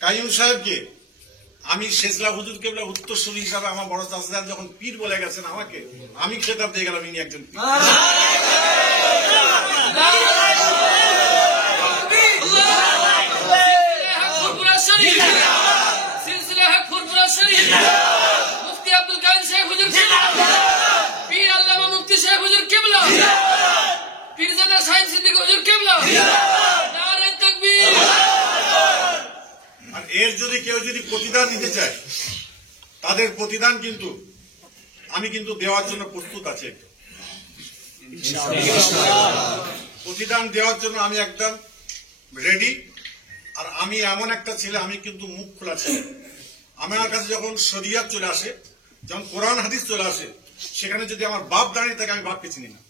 কাইয়ুম সাহেবকে আমি শেজলা হুজুর কেবলা উত্তরসূরি হিসাবে আমার বড় চাচা যখন পীর বলে গেছেন আমাকে, আমি খেতাব দিয়ে গেলাম ইনি একজন পীর। মুফতি আব্দুল কাইয়ুম সাহেব হুজুর পীর আল্লামা মুফতি সাহেব হুজুর কেবলা, পীরজাদা সাহেব সিদ্দিক হুজুর কেবলা, নারে তাকবীর। আর এর যদি কেউ যদি প্রতিদান নিতে চায়, তাদের প্রতিদান কিন্তু আমি কিন্তু দেওয়ার জন্য প্রস্তুত আছি। প্রতিদান দেওয়ার জন্য আমি একদম রেডি। আর আমি এমন একটা ছেলে, আমি কিন্তু মুখ খোলা ছেলে। আমার কাছে যখন শরিয়াত চলে আসে, যখন কোরআন হাদিস চলে আসে, সেখানে যদি আমার বাপ দাঁড়িয়ে থাকে, আমি বাপকে চিনি না।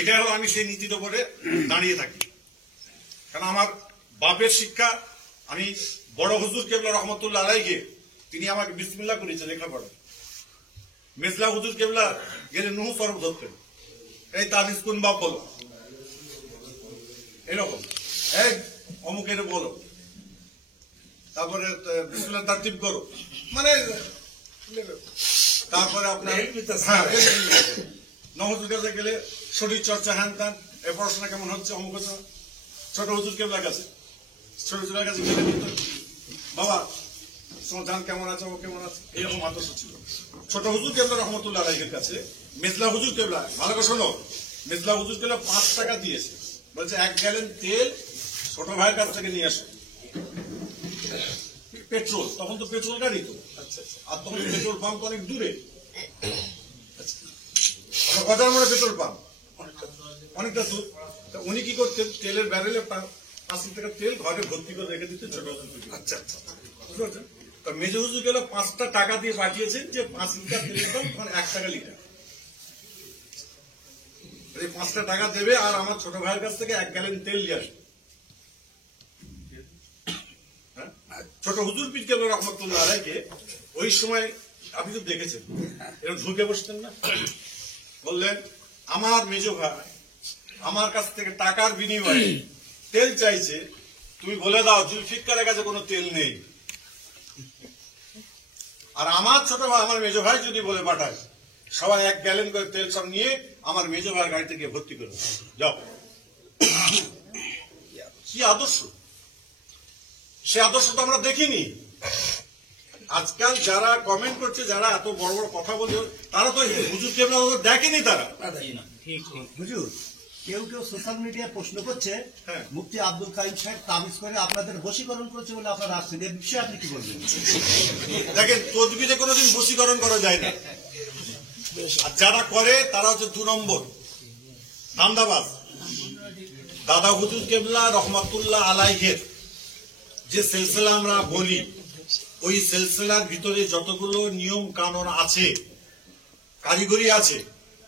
এটা হলো আমি সেই নীতির উপরে দাঁড়িয়ে থাকি। কারণ আমার বাপের শিক্ষা, আমি বড় হুজুর কেবলা রহমতুল্লাহ আলাইকে তিনি আমাকে বিসমিল্লাহ করেছে লেখাপড়া। মেজলা হুজুর কেবলা গেলে নুহ সরব ধরতেন, এই তাবিজ কোন বাপ বলো, এরকম এই অমুকের বলো, তারপরে বিসমিল্লাহ তারতিব করো, মানে তারপরে আপনার নহজুর কাছে গেলে শরীর চর্চা, হ্যান ত্যান, এই পড়াশোনা কেমন হচ্ছে, অমুক হচ্ছে। ছোট হুজুর কেবলার কাছে, ছোট হুজুরের কাছে গেলে বাবা তোমার জান কেমন আছে, ও কেমন আছে, এইরকম আদর্শ ছিল। ছোট হুজুর কেবলা রহমতুল্লাহ আলাইহির কাছে মেজলা হুজুর কেবলা, ভালো করে শোনো, মেজলা হুজুর কেবলা 5 টাকা দিয়েছে, বলছে 1 গ্যালন তেল ছোট ভাইয়ের কাছ থেকে নিয়ে আসো। পেট্রোল, তখন তো পেট্রোল গাড়ি তো, আর তখন পেট্রোল পাম্প অনেক দূরে, বাজার মোড়ে পেট্রোল পাম্প অনেকটা দূর। উনি কি করতেন, তেলের ব্যারেলে 5 লিটার তেল ঘরে ভর্তি করে রেখে দিতেন ছোট হুজুর। আচ্ছা আচ্ছা, বুঝতে পারছেন? তো মেজ হুজুর গেল 5টা টাকা দিয়ে পাঠিয়েছেন যে 5 লিটার তেলের দাম 1 টাকা লিটার। এই 5টা টাকা দেবে আর আমার ছোট ভাইয়ের কাছ থেকে 1 গ্যালন তেল নিয়ে আসবে। ছোট হুজুর পীর কেবলা রহমতুল্লাহ আলাইকে ওই সময় আপনি তো দেখেছেন, এরকম ঢুকে বসতেন না, বললেন আমার মেজ ভাই আমার কাছ থেকে টাকার বিনিময়ে তেল চাইছে, তুমি বলে দাও জুলফিকারের কাছে কোনো তেল নেই। আর আমার ছোট ভাই, আমার মেজ ভাই যদি বলে পাঠায়, সবাই 1 গ্যালন করে তেল সব নিয়ে আমার মেজ ভাইয়ের গাড়িতে গিয়ে ভর্তি করে যাও। কি আদর্শ! সে আদর্শ তো আমরা দেখিনি। আজকাল যারা কমেন্ট করছে, যারা এত বড় বড় কথা বলছে, তারা তো হুজুর কেবলা দেখেনি। তারা হুজুর, কেউ কেউ সোশ্যাল মিডিয়ায় প্রশ্ন করছে, মুফতি আব্দুল কাইয়ুম সাহেব তাবিজ করে আপনাদের বশীকরণ করেছে বলে আপনারা আসছেন, এর বিষয়ে আপনি কি বলবেন? দেখেন, তদবিরে কোনোদিন বশীকরণ করা যায় না। আর যারা করে তারা হচ্ছে 2 নম্বর ধান্দাবাজ। দাদা হুজুর কেবলা রহমাতুল্লাহ আলাইহির যে সিলসিলা আমরা বলি, ওই সিলসিলার ভিতরে যতগুলো নিয়ম কানুন আছে, কারিগরি আছে,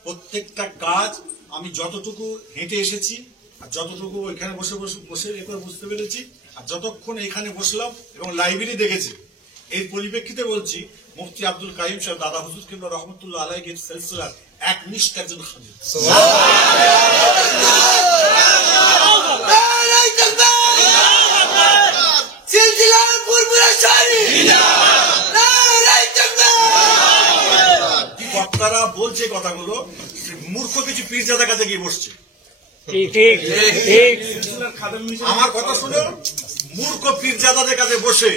প্রত্যেকটা কাজ আমি যতটুকু হেঁটে এসেছি আর যতটুকু ওইখানে বসে বসে বসে একবার বুঝতে পেরেছি, আর যতক্ষণ এখানে বসলাম এবং লাইব্রেরি দেখেছি, এই পরিপ্রেক্ষিতে বলছি মুফতি আব্দুল কাইয়ুম সাহেব দাদা হুজুর কেবলা রহমতুল্লাহ আলাইহির সিলসিলার একনিষ্ঠ একজন খাদিম। বক্তারা বলছে কথাগুলো, মূর্খ কিছু পীরজাদার কাছে গিয়ে বসছে। আমার কথা শুনে মূর্খ পীরজাদাদের কাছে বসে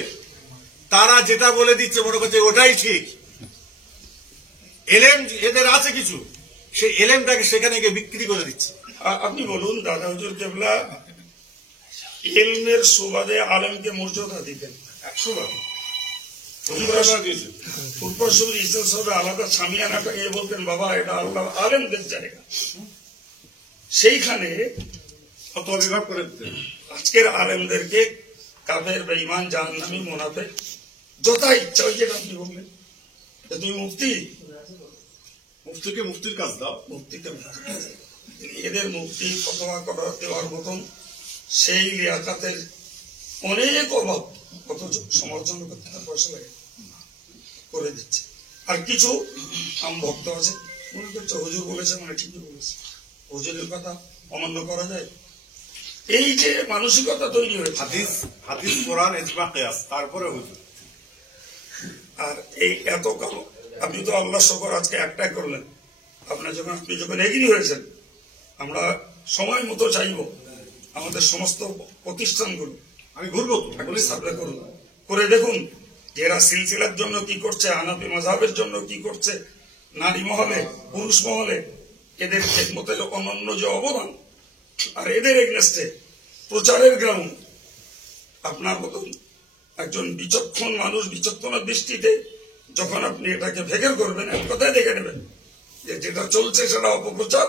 তারা যেটা বলে দিচ্ছে মনে করছে ওটাই ঠিক। এলেম এদের আছে কিছু, সেই এলেমটাকে সেখানে গিয়ে বিক্রি করে দিচ্ছে। আপনি বলুন, দাদা হুজুর কেবলা ইলমের সুবাদে আলেমকে মর্যাদা দিতেন 100 আলাদা সামিয়ানাটা গিয়ে বলতেন, বাবা এটা আল্লাহ আলেমদের জায়গা। সেইখানে অত অভিভাব করে দিতেন। আজকের আলেমদেরকে কাফের বা ইমান জাহান্নামী মুনাফিক যথা ইচ্ছা, ওই যেটা আপনি বললেন, তুমি মুফতিকে মুফতির কাজ দাও, মুফতিকে এদের মুফতি ফতোয়া করা দেওয়ার মতন সেই লিয়াকাতের অনেক অভাব, কত সমালোচনা করতে তার পয়সা লাগে করে দিচ্ছে। আর কিছু আম ভক্ত আছে মনে করছে হুজুর বলেছে মানে ঠিকই বলেছে, হুজুরের কথা অমান্য করা যায়? এই যে মানসিকতা তৈরি হয়েছে, হাদিস হাদিস কোরআন ইজমা কিয়াস, তারপরে হুজুর। আর এই এত কালো, আপনি তো আল্লাহ শকর আজকে একটাই করলেন, আপনি যখন এগিয়ে হয়েছেন, আমরা সময় মতো চাইব আমাদের সমস্ত প্রতিষ্ঠানগুলো আমি ঘুরবো তো, এখনই সাপ্লাই করুন, করে দেখুন এরা সিলসিলার জন্য কি করছে, হানাফি মাযহাবের জন্য কি করছে, নারী মহলে, পুরুষ মহলে, এদের খেদমতে অনন্য যে অবদান, আর এদের এগনেস্টে প্রচারের গ্রাউন্ড। আপনার মতন একজন বিচক্ষণ মানুষ বিচক্ষণ দৃষ্টিতে যখন আপনি এটাকে ভেগের করবেন, এক কথায় দেখে নেবেন যে যেটা চলছে সেটা অপপ্রচার,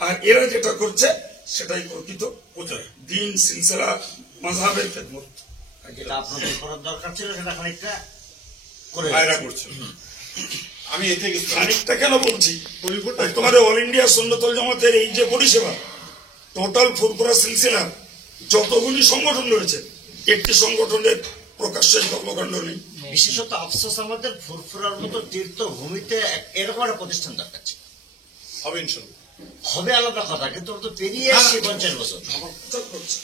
আর এরা যেটা করছে সেটাই প্রকৃত প্রচার। দিন সিলসিলা মাযহাবের খেদমত। যেটা আপনাদের করার দরকার ছিল সেটা খানিকটা করে ভাইরা করছে। আমি এতে গেছি খানিকটা কেন বলছি, তোমাদের অল ইন্ডিয়া সুন্নতুল জামাতের এই যে পরিষেবা, টোটাল ফুরফুরা সিলসিলা যতগুলি সংগঠন রয়েছে, একটি সংগঠনের প্রকাশ্যে কর্মকাণ্ড নেই। বিশেষত আফসোস আমাদের ফুরফুরার মতো তীর্থভূমিতে এরকম একটা প্রতিষ্ঠান দরকার ছিল। হবে ইনশাল্লাহ। হবে আলাদা কথা, কিন্তু ওরা তো পেরিয়ে আসছে 50 বছর। প্রচার করছে।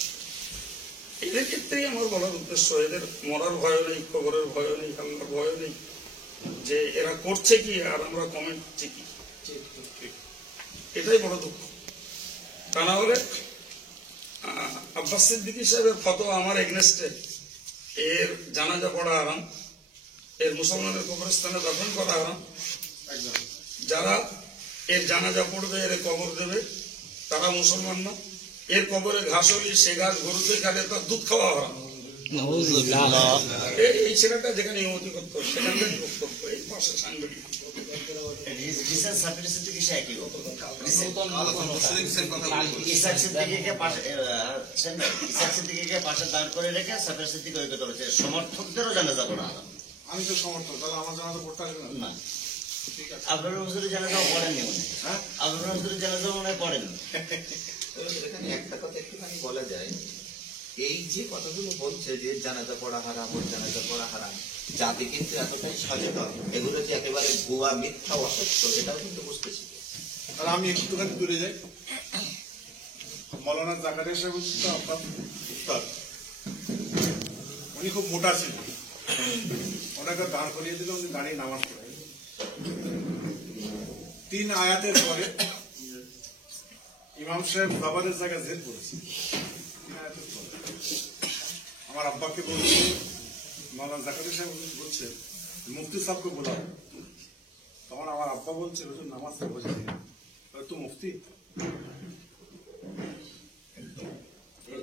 এদের ক্ষেত্রেই আমার বলার উদ্দেশ্য, এদের মরার ভয় নেই, খবরের ভয় নেই, আল্লাহর ভয় নেই, যে এরা করছে কি আর আমরা কমেন্ট করছি কি, এটাই বড় দুঃখ। তা না হলে আব্বাস সিদ্দিকী সাহেবের ফতোয়া আমার এগনেস্টে, এর জানাজা পড়া আরাম, এর মুসলমানের কবরস্থানে দাফন করা আরাম, যারা এর জানাজা পড়বে, এর কবর দেবে, তারা মুসলমান না। এর কবরে ঘাস হলি সে ঘাস গরুতে কাটে, তার দুধ খাওয়া হারাম। এই ছেলেটা যেখানে ইমতি করতো সেখানকারই বক্তব্য, এই পাশে সাংবাদিক রিসার্চ সার্টিফিকেট থেকে সে একই ইসাক সিদ্দিকীকে পাশে দাঁড় করে রেখে সাফির সিদ্দিকী ঐক্য করেছে, সমর্থকদেরও জানাজা পড়া আলাদা। আমি তো সমর্থক, তাহলে আমার জানাতে পড়তে আসবে না, আবরার হুজুরের জানাজাও পড়েননি মনে হয়। হ্যাঁ? আবরার হুজুরের জানাজাও মনে হয় পড়েননি। এখানে একটা কথা একটুখানি বলা যায়, এই যে কথাগুলো বলছে যে জানাজা পড়া হারাম, ওর জানাজা পড়া হারাম, জাতি কিন্তু এতটাই সচেতন, এগুলো যে একেবারে ভুয়া মিথ্যা অসত্য এটাও কিন্তু বুঝতেছি। তাহলে আমি একটুখানি দূরে যাই। মৌলানা জাকারিয়া সাহেব তো আপনার উস্তাদ, উনি খুব মোটা ছিলেন, ওনাকে দাঁড় করিয়ে দিলে উনি দাঁড়িয়ে নামাজ পড়েন। 3 আয়াতের পরে ইমাম সাহেব বাবাদের জায়গায় জেদ করেছে। 3 আয়াতের পরে আমার আব্বাকে বলছে, মৌলানা জাকারিয়া সাহেব বলছে মুফতি সাহেবকে বলাও। তখন আমার আব্বা বলছে হুজুর নামাজ বোঝে তো মুফতি,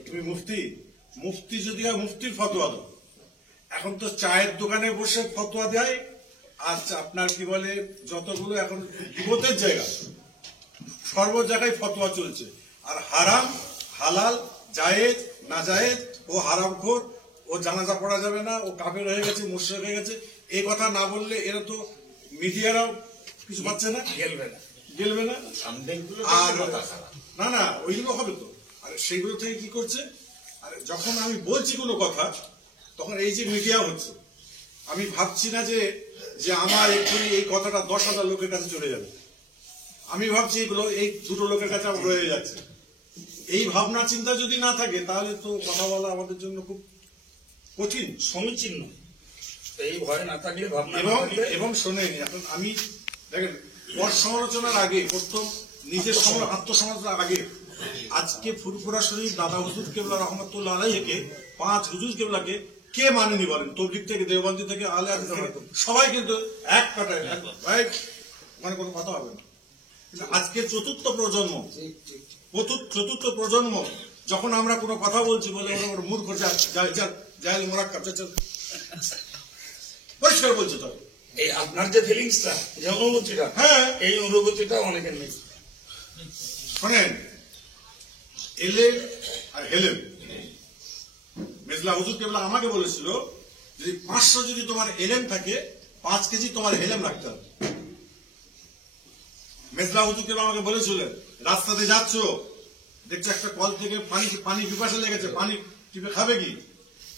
তুমি মুফতি, মুফতি যদি হয় মুফতির ফতোয়া দাও। এখন তো চায়ের দোকানে বসে ফতোয়া দেয়, আর আপনার কি বলে যতগুলো এখন বিপদের জায়গা, সর্ব জায়গায় ফতোয়া চলছে। আর হারাম হালাল জায়েজ না জায়েজ, ও হারামখোর, ও জানাজা পড়া যাবে না, ও কাফের হয়ে গেছে, মুশরিক হয়ে গেছে, এই কথা না বললে এরা তো মিডিয়ারাও কিছু পাচ্ছে না, গেলবে না। আর না না ওইগুলো হবে তো, আর সেইগুলো থেকে কি করছে, আর যখন আমি বলছি কোনো কথা তখন এই যে মিডিয়া হচ্ছে, আমি ভাবছি না যে যে আমার এক্ষুনি এই কথাটা 10,000 লোকের কাছে চলে যাবে। আমি ভাবছি এগুলো এই 2 লোকের কাছে আমার রয়ে যাচ্ছে। এই ভাবনা চিন্তা যদি না থাকে তাহলে তো কথা বলা আমাদের জন্য খুব কঠিন, সমীচীন নয়। এই ভয় না থাকলে, ভাবনা না এবং থাকলে, এবং শোনেন, এখন আমি দেখেন পর সমালোচনার আগে প্রথম নিজের আত্মসমালোচনার আগে আজকে ফুরফুরা শরীফ দাদা হুজুর কেবলা রহমতুল্লাহ আলাইহিকে 5 হুজুর কেবলাকে কে মানেনি বলেন? তবলিগ থেকে, দেওবন্দি থেকে, আলে হাদিস থেকে সবাই কিন্তু এক কাটায় মানে কোনো কথা হবে না। কিন্তু আজকে চতুর্থ প্রজন্ম যখন আমরা কোনো কথা বলছি বলে ওরা মূর্খ, জাহেল মোরাক্কাব, পরিষ্কার বলছে তবে এই আপনার যে ফিলিংসটা, যে অনুভূতিটা, হ্যাঁ, এই অনুভূতিটা অনেকের নেই। শোনেন, এলেম আর হেলেম, মেজলা হুজুর কেবলা আমাকে বলেছিল যদি 500 যদি তোমার এলেম থাকে 5 কেজি তোমার হেলেম রাখতে হবে। মেজলা হুজুর কেবলা আমাকে বলেছিলেন রাস্তাতে যাচ্ছ, দেখছো একটা কল থেকে পানি পিপাসা লেগেছে, পানি টিপে খাবে কি?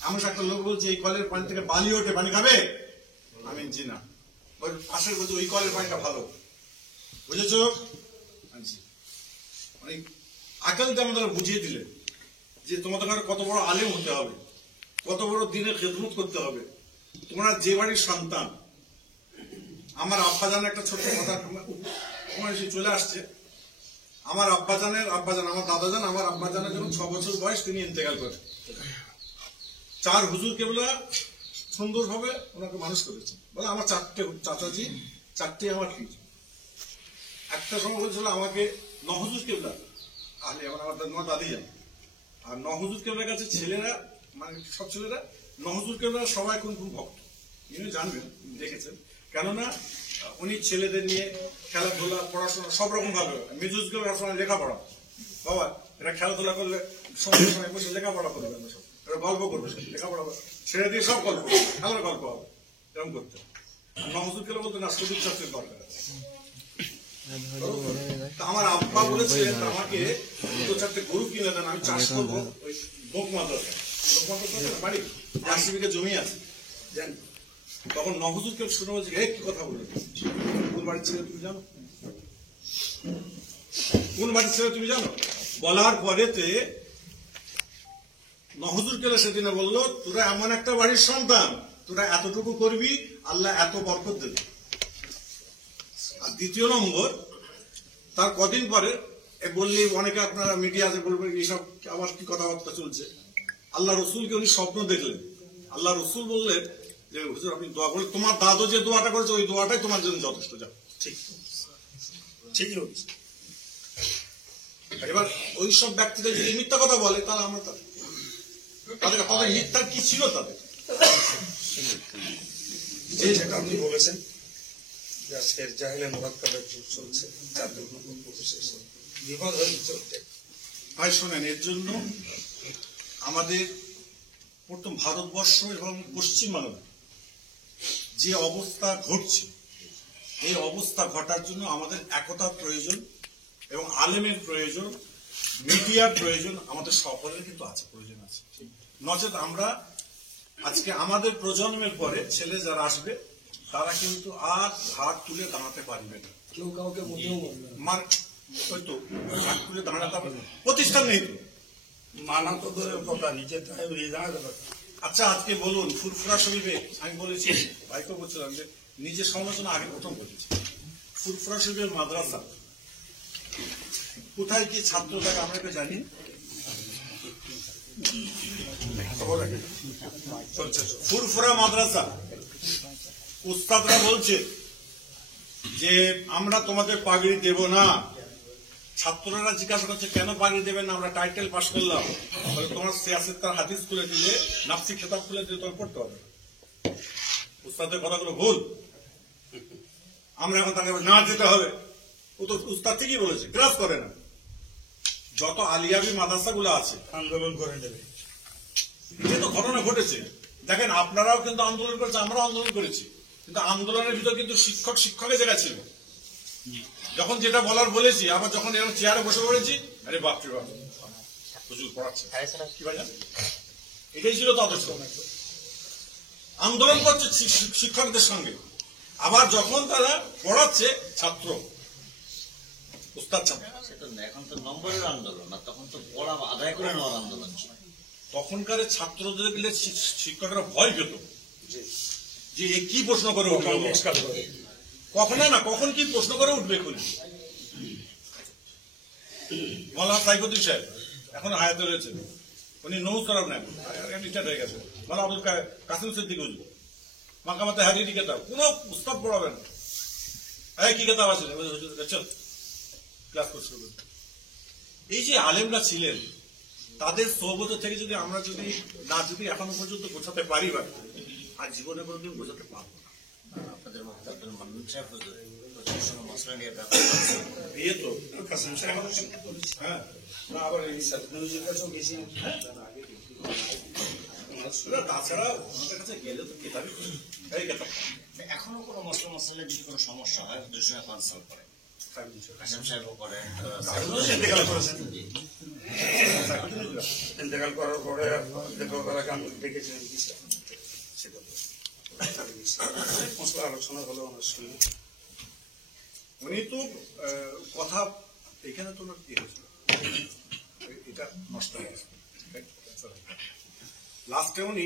আমার একটা লোক বলছে এই কলের পানি থেকে বালি ওঠে, পানি খাবে? আমি জি না। পাশের বলছে ওই কলের পানিটা ভালো, বুঝেছো? আকল দিয়ে আমাদের বুঝিয়ে দিলেন যে তোমাদের ঘরে কত বড় আলেম হতে হবে, কত বড় দিনের খেদমত করতে হবে, তোমরা যে বাড়ির সন্তান। আমার আব্বাজানের একটা ছোট্ট কথা তোমার এসে চলে আসছে। আমার আব্বাজানের আমার দাদাজান আমার আব্বাজানের যখন 6 বছর বয়স তিনি ইন্তেকাল করেন। 4 হুজুর কেবলা সুন্দরভাবে ওনাকে মানুষ করেছেন। বলে আমার 4টে চাচাজি, 4টে আমার পীর। একটা সময় বলছিল আমাকে 9 হুজুর কেবলা আহলে আমার দাদি যান, আর 9 হুজুর কেবলার কাছে ছেলেরা মানে সব ছেলেরা 9 হুজুর কেবলা সবাই কোন ভক্ত ইনি জানবেন, দেখেছেন। কেননা উনি ছেলেদের নিয়ে খেলাধুলা পড়াশোনা সব রকম ভাবে, মেজুজকে সবসময় লেখাপড়া, বাবা এরা খেলাধুলা করলে সময় সময় বসে লেখাপড়া করবে না, সব এরা গল্প করবে, লেখাপড়া ছেড়ে দিয়ে সব গল্প খেলার গল্প হবে এরকম করতে। 9 হুজুর কেবলা বলতে না সবুজ চাষের দরকার আছে। আমার আব্বা বলেছিলেন আমাকে 2-4টে গরু কিনে দেন, আমি চাষ করবো ওই বোক মাদ্রাসা বাড়ি 80 বিঘা জমি আছে জান। তখন 9 হুজুরকে শুনে বলছি কি কথা বলবেন, কোন বাড়ির ছেলে তুমি জানো, কোন বাড়ির ছেলে তুমি জানো। বলার পরেতে 9 হুজুরকে সেদিনে বললো তোরা এমন একটা বাড়ির সন্তান, তোরা এতটুকু করবি আল্লাহ এত বরকত দেবে। আর দ্বিতীয় নম্বর, তার কদিন পরে বললি অনেকে আপনারা মিডিয়াতে বলবেন এইসব আবার কি কথাবার্তা চলছে। আল্লাহ রসুলকে উনি স্বপ্ন দেখলেন, আল্লাহ রসুল বললেন যে হুজুর আপনি দোয়া করলেন, তোমার দাদু যে দোয়াটা করেছে ওই দোয়াটাই তোমার জন্য যথেষ্ট। যাও ঠিক ঠিকই হচ্ছে। এবার ওই সব ব্যক্তিদের যদি মিথ্যা কথা বলে তাহলে আমরা তাদের মিথ্যা কি ছিল তাদের যে যেটা আপনি বলেছেন আজকের জাহিলে মুরাক্কাবের যুগ চলছে, বিপদ হয়ে চলছে। ভাই শোনেন, এর জন্য আমাদের প্রথম ভারতবর্ষ এবং পশ্চিমবাংলা যে অবস্থা ঘটছে, এই অবস্থা ঘটার জন্য আমাদের একতার প্রয়োজন এবং আলেমের প্রয়োজন, মিডিয়ার প্রয়োজন, আমাদের সকলের কিন্তু আছে, প্রয়োজন আছে। নচেত আমরা আজকে আমাদের প্রজন্মের পরে ছেলে যারা আসবে তারা কিন্তু আর হাত তুলে দাঁড়াতে পারবে না, কেউ কাউকে হয়তো হাত তুলে দাঁড়াতে পারবে, প্রতিষ্ঠান নেই তো, মানা তো দূরের কথা, নিজের জানাতে পারবে। আচ্ছা আজকে বলুন ফুরফুরা শরীফে আমি বলেছি, ভাইকে বলছিলাম যে নিজের সমালোচনা আগে প্রথম বলেছি, ফুরফুরা শরীফের মাদ্রাসা কোথায় কি ছাত্র থাকে আমরা তো জানি। ফুরফুরা মাদ্রাসা উস্তাদরা বলছে যে আমরা তোমাদের পাগড়ি দেব না। ছাত্ররা জিজ্ঞাসা করছে কেন পাগড়ি দেবেন না, আমরা টাইটেল পাস করলাম। তোমার সিয়াসেত তার হাদিস খুলে দিলে, নাফসি খেতাব খুলে দিলে তোমার পড়তে হবে। উস্তাদের কথাগুলো ভুল, আমরা এখন তাকে না যেতে হবে। ও তো উস্তাদ ঠিকই বলেছে, গ্রাস করে না। যত আলিয়াবি মাদ্রাসা গুলো আছে আন্দোলন করে দেবে, যেহেতু ঘটনা ঘটেছে, দেখেন আপনারাও কিন্তু আন্দোলন করেছে, আমরাও আন্দোলন করেছি, কিন্তু আন্দোলনের ভিতর কিন্তু শিক্ষকের জায়গা ছিল। যখন যেটা বলার বলেছি, আবার যখন এরকম চেয়ারে বসে পড়েছি, আরে বাপরে বাপ হুজুর পড়াচ্ছে কি ভাই, এটাই ছিল তাদের আন্দোলন করছে শিক্ষকদের সঙ্গে। আবার যখন তারা পড়াচ্ছে ছাত্র উস্তাদ ছাত্র, এখন তো নম্বরের আন্দোলন, আর তখন তো পড়া আদায় করে নেওয়ার আন্দোলন ছিল। তখনকার ছাত্রদের গেলে শিক্ষকরা ভয় পেত যে এ কি প্রশ্ন করে উঠবে, কখন না কখন কি প্রশ্ন করে উঠবে। মৌলানা সাইফুদ্দিন সাহেব এখন হায়াতে রয়েছেন, উনি নৌ করার নেন, রিটায়ার্ড হয়ে গেছে। মৌলানা আব্দুল কাসিম সিদ্দিক হুজুর মাকামাতে হাদিস কিতাব, কোন উস্তাদ পড়াবেন কি কিতাব আছে চল ক্লাস করতে। এই যে আলেমরা ছিলেন, তাদের সোহবত থেকে যদি আমরা যদি এখনো পর্যন্ত বোঝাতে পারি, বা আর জীবনে কোনোদিন বোঝাতে পারবো না। আপনাদের মহাত্মার মান্নান সাহেব হুজুর মশলা নিয়ে বিয়ে তো কাসিম সাহেব হ্যাঁ আবার এই সাবনুজির কাছেও গেছি। তাছাড়া আমাদের কাছে গেলে তো কিতাবই এই কিতাব এখনো কোনো মশলা যদি কোনো সমস্যা হয় হুজুর সঙ্গে কনসাল্ট করে, কাসিম সাহেবও করেন, ইন্তেকাল করেছেন। ইন্তেকাল করার পরে আমি দেখেছিলাম সেটা মশলা আলোচনা হলো আমার সঙ্গে। উনি তো কথা এখানে তো এটা নষ্ট হয়ে গেছে, লাস্টে উনি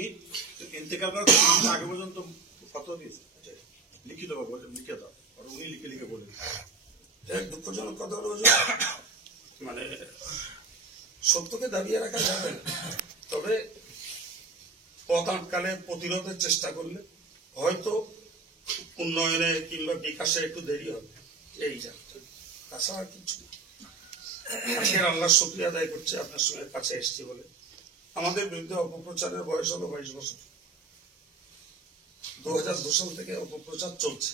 ইন্তেকাল করার আগে পর্যন্ত ফতোয়া দিয়েছে লিখিত লিখে দাও, আর উনি লিখে লিখে বলেন। এক দুঃখজনক কথা হলো যে মানে সত্যকে দাবিয়ে রাখা যাবে না, তবে পথ আটকালে প্রতিরোধের চেষ্টা করলে হয়তো উন্নয়নে কিংবা বিকাশে একটু দেরি হবে, এই যা, তাছাড়া কিছু না। আজকের আল্লাহর শুকরিয়া আদায় করছে আপনার সঙ্গে কাছে এসছি বলে। আমাদের বিরুদ্ধে অপপ্রচারের বয়স হলো 22 বছর। 2002 সাল থেকে অপপ্রচার চলছে,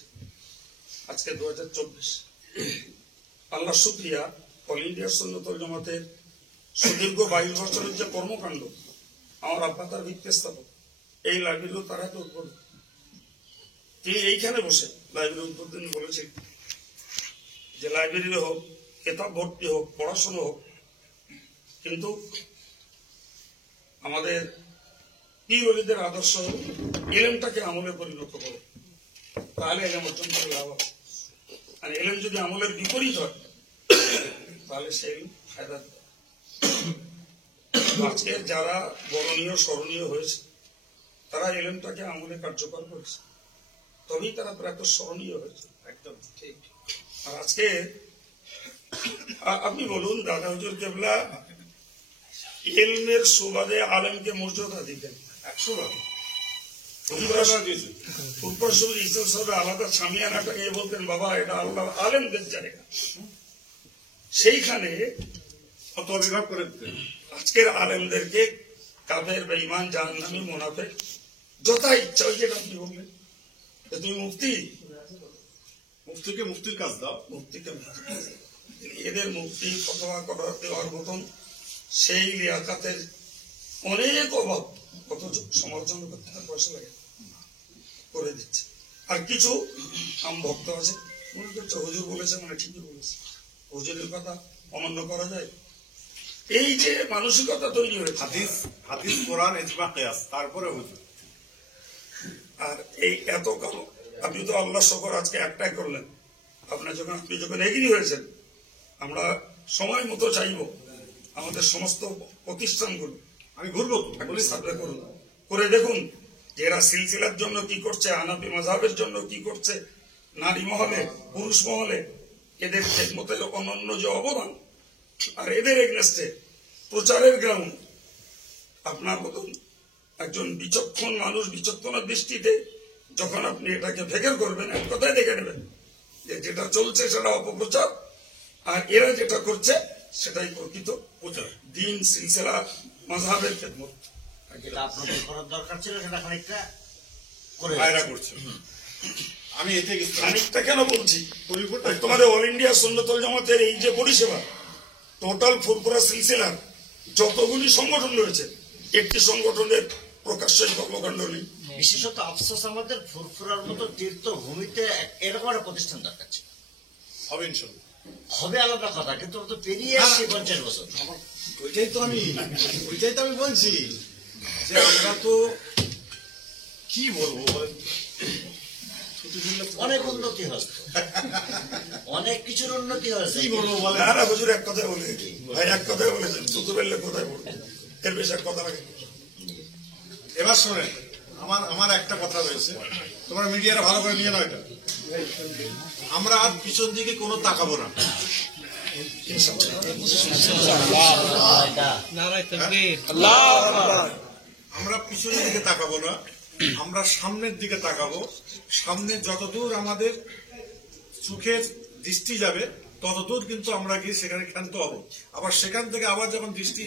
আজকে 2024। আল্লাহ শুকরিয়া, অল ইন্ডিয়া সুন্নাতুল জামাতের সুদীর্ঘ 22 বছরের যে কর্মকাণ্ড, আমার আব্বা তার ভিত্তি স্থাপক, এই লাইব্রেরিও তার হাতে উদ্বোধন। তিনি এইখানে বসে লাইব্রেরি উদ্বোধন বলেছেন যে লাইব্রেরি হোক, কেতাব ভর্তি হোক, পড়াশোনা হোক, কিন্তু আমাদের পীর ওলিদের আদর্শ এলেমটাকে আমলে পরিণত করো, তাহলে এলেম অর্জন করে লাভ হবে। আর এলেম যদি আমলের বিপরীত হয় তাহলে সেই ফায়দা দেবে। আজকে যারা বরণীয় স্মরণীয় হয়েছে তারা এলেমটাকে আমলে কার্যকর করেছে, তবেই তারা প্রায় স্মরণীয় হয়েছে। একদম ঠিক। আর আজকে আপনি বলুন, দাদা হুজুর কেবলা ইলমের সুবাদে আলেমকে মর্যাদা দিতেন 100 আলাদা সামিয়ানাটাকে বলতেন বাবা এটা আল্লাহ আলেমদের জায়গা, সেইখানে কত অভিভাব করে দিতেন। আজকের আলেমদেরকে কাফের বেঈমান জাহান্নামী মুনাফিক যথা ইচ্ছা, ওই যেটা আপনি বললেন তুমি মুফতিকে মুফতির কাজ দাও, মুফতিকে এদের মুফতি ফতোয়া করার দেওয়ার মতন সেই লিয়াকাতের অনেক অভাব, কত সমালোচনা করতে পয়সা লাগে করে দিচ্ছে। আর কিছু ভক্ত আছে মনে করছে হুজুর বলেছে মানে ঠিকই বলেছে, হুজুরের কথা অমান্য করা যায়, এই যে মানসিকতা তৈরি হয়েছে। হাদিস কোরআন ইজমা কিয়াস, তারপরে হুজুর। আর এই এত কালো আপনি তো আল্লাহ শকর আজকে একটাই করলেন, আপনি যখন এগিয়ে হয়েছেন, আমরা সময় মতো চাইব আমাদের সমস্ত প্রতিষ্ঠানগুলো আমি ঘুরবো সার্ভে করুন, করে দেখুন যে এরা সিলসিলার জন্য কি করছে, হানাফি মাযহাবের জন্য কি করছে, নারী মহলে পুরুষ মহলে এদের খেদমতের অনন্য যে অবদান, আর এদের এগনেস্টে প্রচারের গ্রাউন্ড। আপনার মতন একজন বিচক্ষণ মানুষ বিচক্ষণ দৃষ্টিতে যখন আপনি এটাকে ভেকের করবেন, এক কথায় দেখে নেবেন যে যেটা চলছে সেটা অপপ্রচার, আর এরা যেটা করছে সেটাই প্রকৃত প্রচার, দিন সিলসিলা মাযহাবের খেদমত। যেটা আপনাদের করার দরকার ছিল সেটা খানিকটা করে ভাইরা করছে। আমি এতে খানিকটা কেন বলছি, তোমাদের অল ইন্ডিয়া সুন্নাতুল জামাতের এই যে পরিষেবা, টোটাল ফুরফুরা সিলসিলার যতগুলি সংগঠন রয়েছে, একটি সংগঠনের প্রকাশ্য কর্মকাণ্ড নেই। বিশেষত আফসোস আমাদের ফুরফুরার মতো তীর্থভূমিতে এরকম একটা প্রতিষ্ঠান দরকার ছিল। হবে ইনশাল্লাহ, হবে আলাদা কথা, কিন্তু আমরা তো পেরিয়ে আসছি 50 বছর। ওইটাই তো আমি বলছি যে আমরা তো কি বলবো বলেন, অনেক উন্নতি হয়েছে, অনেক কিছুর উন্নতি হয়েছে। কি বলবো বলেন। না হুজুর এক কথায় বলে, ভাই এক কথায় বলেছেন, শুধু বললে কোথায় বলবো, এর বেশি এক কথা রাখেন। এবার শোনেন, আমার একটা কথা রয়েছে, তোমরা মিডিয়ারা ভালো করে নিয়ে নাও এটা। আমরা আর পিছন দিকে কোনো তাকাবো না, আমরা পিছনের দিকে তাকাবো না, আমরা সামনের দিকে তাকাবো। সামনে যতদূর আমাদের চোখের দৃষ্টি যাবে ততদূর কিন্তু আমরা গিয়ে সেখানে ক্ষান্ত হব, আবার সেখান থেকে আবার যখন দৃষ্টি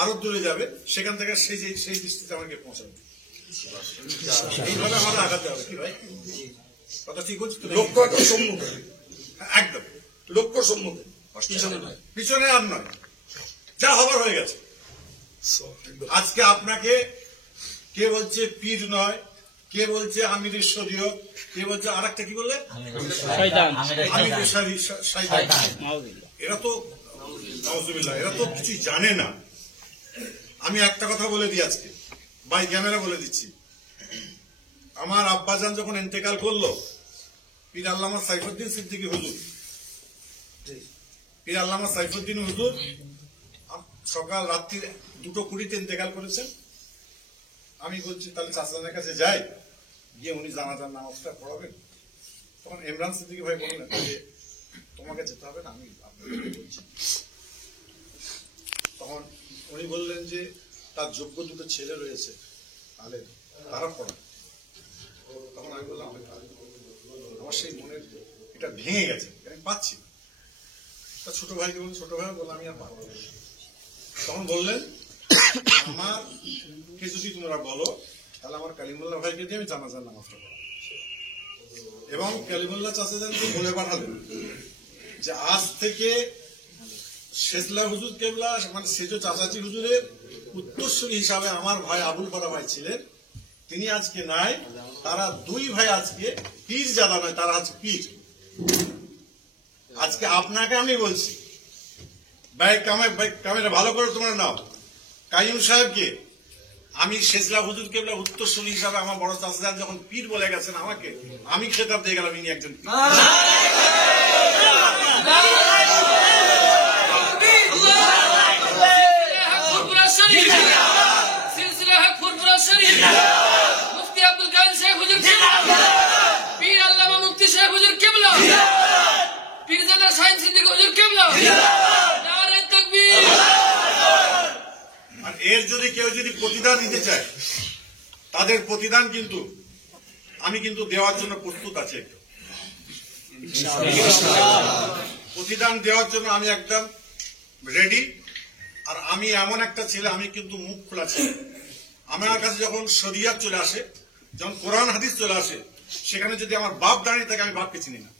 আরো দূরে যাবে সেখান থেকে সেই দৃষ্টিতে আমাকে পৌঁছাবে। এইভাবে আমাদের আগাতে হবে। কি ভাই কথা ঠিক বলছি তো? লক্ষ্য একটা সম্মুখে, একদম লক্ষ্য সম্মুখে, পিছনে নয়। পিছনে আর নয়, যা হবার হয়ে গেছে। আজকে আপনাকে কে বলছে পীর নয়, কে বলছে আমিরের শরীয়ত, কে বলছে আর একটা কি বললে আমিরের শয়তান। এরা তো নাউজুবিল্লাহ, এরা তো কিছু জানে না। আমি একটা কথা বলে দিই আজকে, বাই ক্যামেরা বলে দিচ্ছি, আমার আব্বাজান যখন ইন্তেকাল করলো, পীর আল্লামা সাইফুদ্দিন সিদ্দিকী হুজুর, পীর আল্লামা সাইফুদ্দিন হুজুর সকাল রাত্রি 2:20 ইন্তেকাল করেছেন। আমি বলছি তাহলে চাচানের কাছে যাই, গিয়ে উনি জানাজার নামাজটা পড়াবেন। তখন ইমরান সিদ্দিকী ভাই বললেন যে তোমাকে যেতে হবে না, আমি আপনাকে বলছি। তখন উনি বললেন যে তার যোগ্য 2 ছেলে রয়েছে, তাহলে তারা পড়া। তখন আমি বললাম আমার সেই মনের এটা ভেঙে গেছে, আমি পাচ্ছি না। তা ছোট ভাইকে বলুন, ছোট ভাই বললাম আমি আর পারবো না। তখন বললেন আমাকে যদি তোমরা বলো তাহলে আমার কালিমুল্লাহ ভাইকে দিয়ে আমি জানাজার নামাজটা পড়াবো। এবং কালিমুল্লাহ চাচাজানকে বলে পাঠালেন যে আজ থেকে শেজলা হুজুর কেবলা মানে সেজ চাচাচি হুজুরের উত্তরসূরি হিসাবে আমার ভাই আবুল পারা ভাই ছিলেন, তিনি আজকে নাই। তারা 2 ভাই আজকে পীর জাদা নয়, তারা আজকে পীর। আজকে আপনাকে আমি বলছি ভাই কামেরা ভালো করে তোমরা নাও, কাইম সাহেবকে আমি শেজলা হুজুর কেবলা উত্তরসূরি হিসাবে আমার বড় চাচাজান যখন পীর বলে গেছেন আমাকে, আমি খেতাব দিয়ে গেলাম ইনি একজন পীর। মুফতি আব্দুল কাইম শেখ হুজুর পীর আল্লামা মুফতি শেখ হুজুর কিবলা, পীরজাদা শাহিন সিদ্দিকী হুজুর কিবলা, নারে তাকবীর। আর এর যদি কেউ যদি প্রতিদান দিতে চায়, তাদের প্রতিদান কিন্তু আমি কিন্তু দেওয়ার জন্য প্রস্তুত আছি। প্রতিদান দেওয়ার জন্য আমি একদম রেডি। আর আমি এমন একটা ছেলে, আমি কিন্তু মুখ খোলা ছেলে। আমার কাছে যখন শরিয়াত চলে আসে, যখন কোরআন হাদিস চলে আসে, সেখানে যদি আমার বাপ দাঁড়িয়ে থাকে আমি বাপকে চিনি না।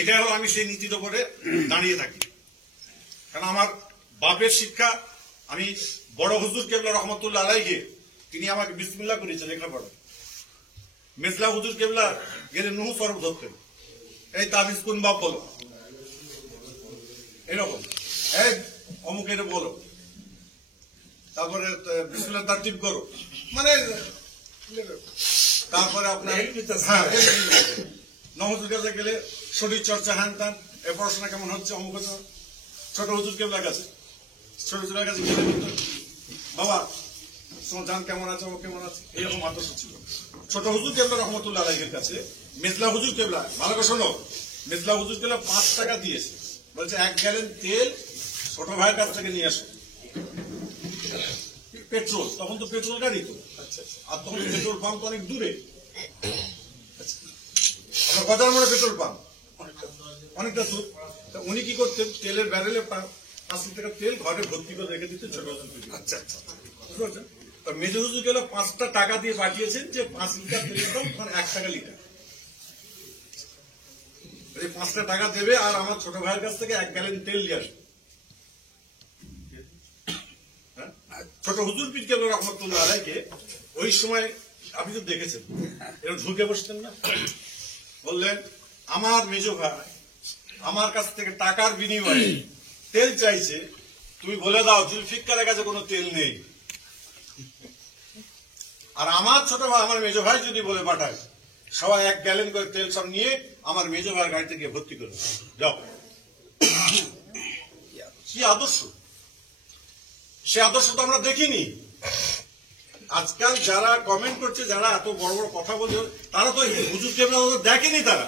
এটা হলো আমি সেই নীতির উপরে দাঁড়িয়ে থাকি। কারণ আমার বাপের শিক্ষা, আমি বড় হুজুর কেবলা রহমতুল্লাহ আলাইহি তিনি আমাকে বিসমিল্লাহ করেছেন লেখাপড়া। মেজলা হুজুর কেবলা গেলে নুহ সরব ধরতেন, এই তাবিজ কোন বাপ বলো, এরকম এই অমুক এটা বলো, তারপরে বিসমিল্লাহ তারতিব করো, মানে তারপরে আপনার নহজুর কাছে গেলে শরীর চর্চা হ্যান ত্যান, এ পড়াশোনা কেমন হচ্ছে অমুক। ছোট হুজুর কেবলার কাছে, ছোট হুজুরের কাছে গেলে কিন্তু বাবা তোমার জান কেমন আছে, ও কেমন আছে, এরকম আদর্শ ছিল। ছোট হুজুর কেবলা রহমতুল্লাহ আলাইহির কাছে মেজলা হুজুর কেবলা, ভালো করে শোনো, মেজলা হুজুর কেবলা 5 টাকা দিয়েছে, বলছে 1 গ্যালন তেল ছোট ভাইয়ের কাছ থেকে নিয়ে আসো। পেট্রোল, তখন তো পেট্রোল গাড়ি তো, আর তখন পেট্রোল পাম্প তো অনেক দূরে। আপনার বাজার মোড়ে পেট্রোল পাম্প অনেকটা দূর। উনি কি করতেন, তেলের ব্যারেলে 5 লিটার তেল ঘরে ভর্তি করে রেখে দিতেন ছোট হুজুর। আচ্ছা আচ্ছা, বুঝতে পারছেন? মেজ হুজুর গেল 5টা টাকা দিয়ে পাঠিয়েছেন যে 5 লিটার তেলের দাম 1 টাকা লিটার। 5টা টাকা দেবে আর আমার ছোট ভাইয়ের কাছ থেকে 1 গ্যালন তেল নিয়ে আসবে। ছোট হুজুর পীর কেবলা রহমতুল্লাহ আলাইহি ওই সময় আপনি তো দেখেছেন, এরকম ঢুকে বসতেন না, বললেন আমার মেজ ভাই আমার কাছ থেকে টাকার বিনিময়ে তেল চাইছে, তুমি বলে দাও জুলফিকারের কাছে কোনো তেল নেই। আর আমার ছোট ভাই আমার মেজ ভাই যদি বলে পাঠায়, সবাই 1 গ্যালন করে তেল সব নিয়ে আমার মেজ ভাইয়ের গাড়িতে গিয়ে ভর্তি করে যাও। কি আদর্শ! সে আদর্শ তো আমরা দেখিনি। আজকাল যারা কমেন্ট করছে, যারা এত বড় বড় কথা বলছে, তারা তো হুজুর কেবলা দেখেনি। তারা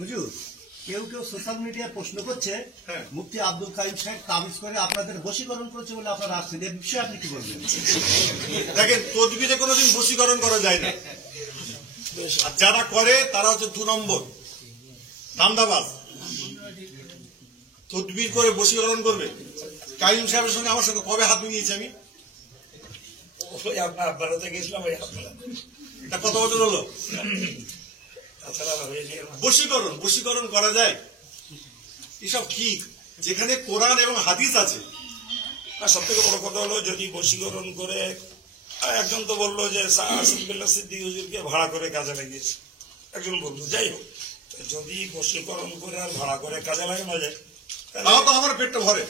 হুজুর কেউ কেউ সোশ্যাল মিডিয়ায় প্রশ্ন করছে হ্যাঁ। মুফতি আব্দুল কাইম সাহেব তাবিজ করে আপনাদের বশীকরণ করেছে বলে আপনারা আসছেন, এর বিষয়ে আপনি কি বলবেন? দেখেন, তদবিরে কোনোদিন বশীকরণ করা যায় না। আর যারা করে তারা হচ্ছে 2 নম্বর ধান্দাবাজ। তদবির করে বশীকরণ করবে। কাইম সাহেবের সঙ্গে আমার সঙ্গে কবে হাত মিলিয়েছি আমি? ওই আপনার বেড়াতে গেছিলাম, ওই আপনার এটা কত বছর হলো? তাছাড়া হয়েছে বশীকরণ করা যায়? এসব কি, যেখানে কোরআন এবং হাদিস আছে। আর সব থেকে বড় কথা হলো, যদি বশীকরণ করে, একজন তো বললো যে আসিফুল্লাহ সিদ্দিকী হুজুরকে ভাড়া করে কাজে লাগিয়েছে, একজন বললো। যাই হোক, যদি বশীকরণ করে আর ভাড়া করে কাজে লাগানো যায়, তাও তো আমার পেটটা ভরে।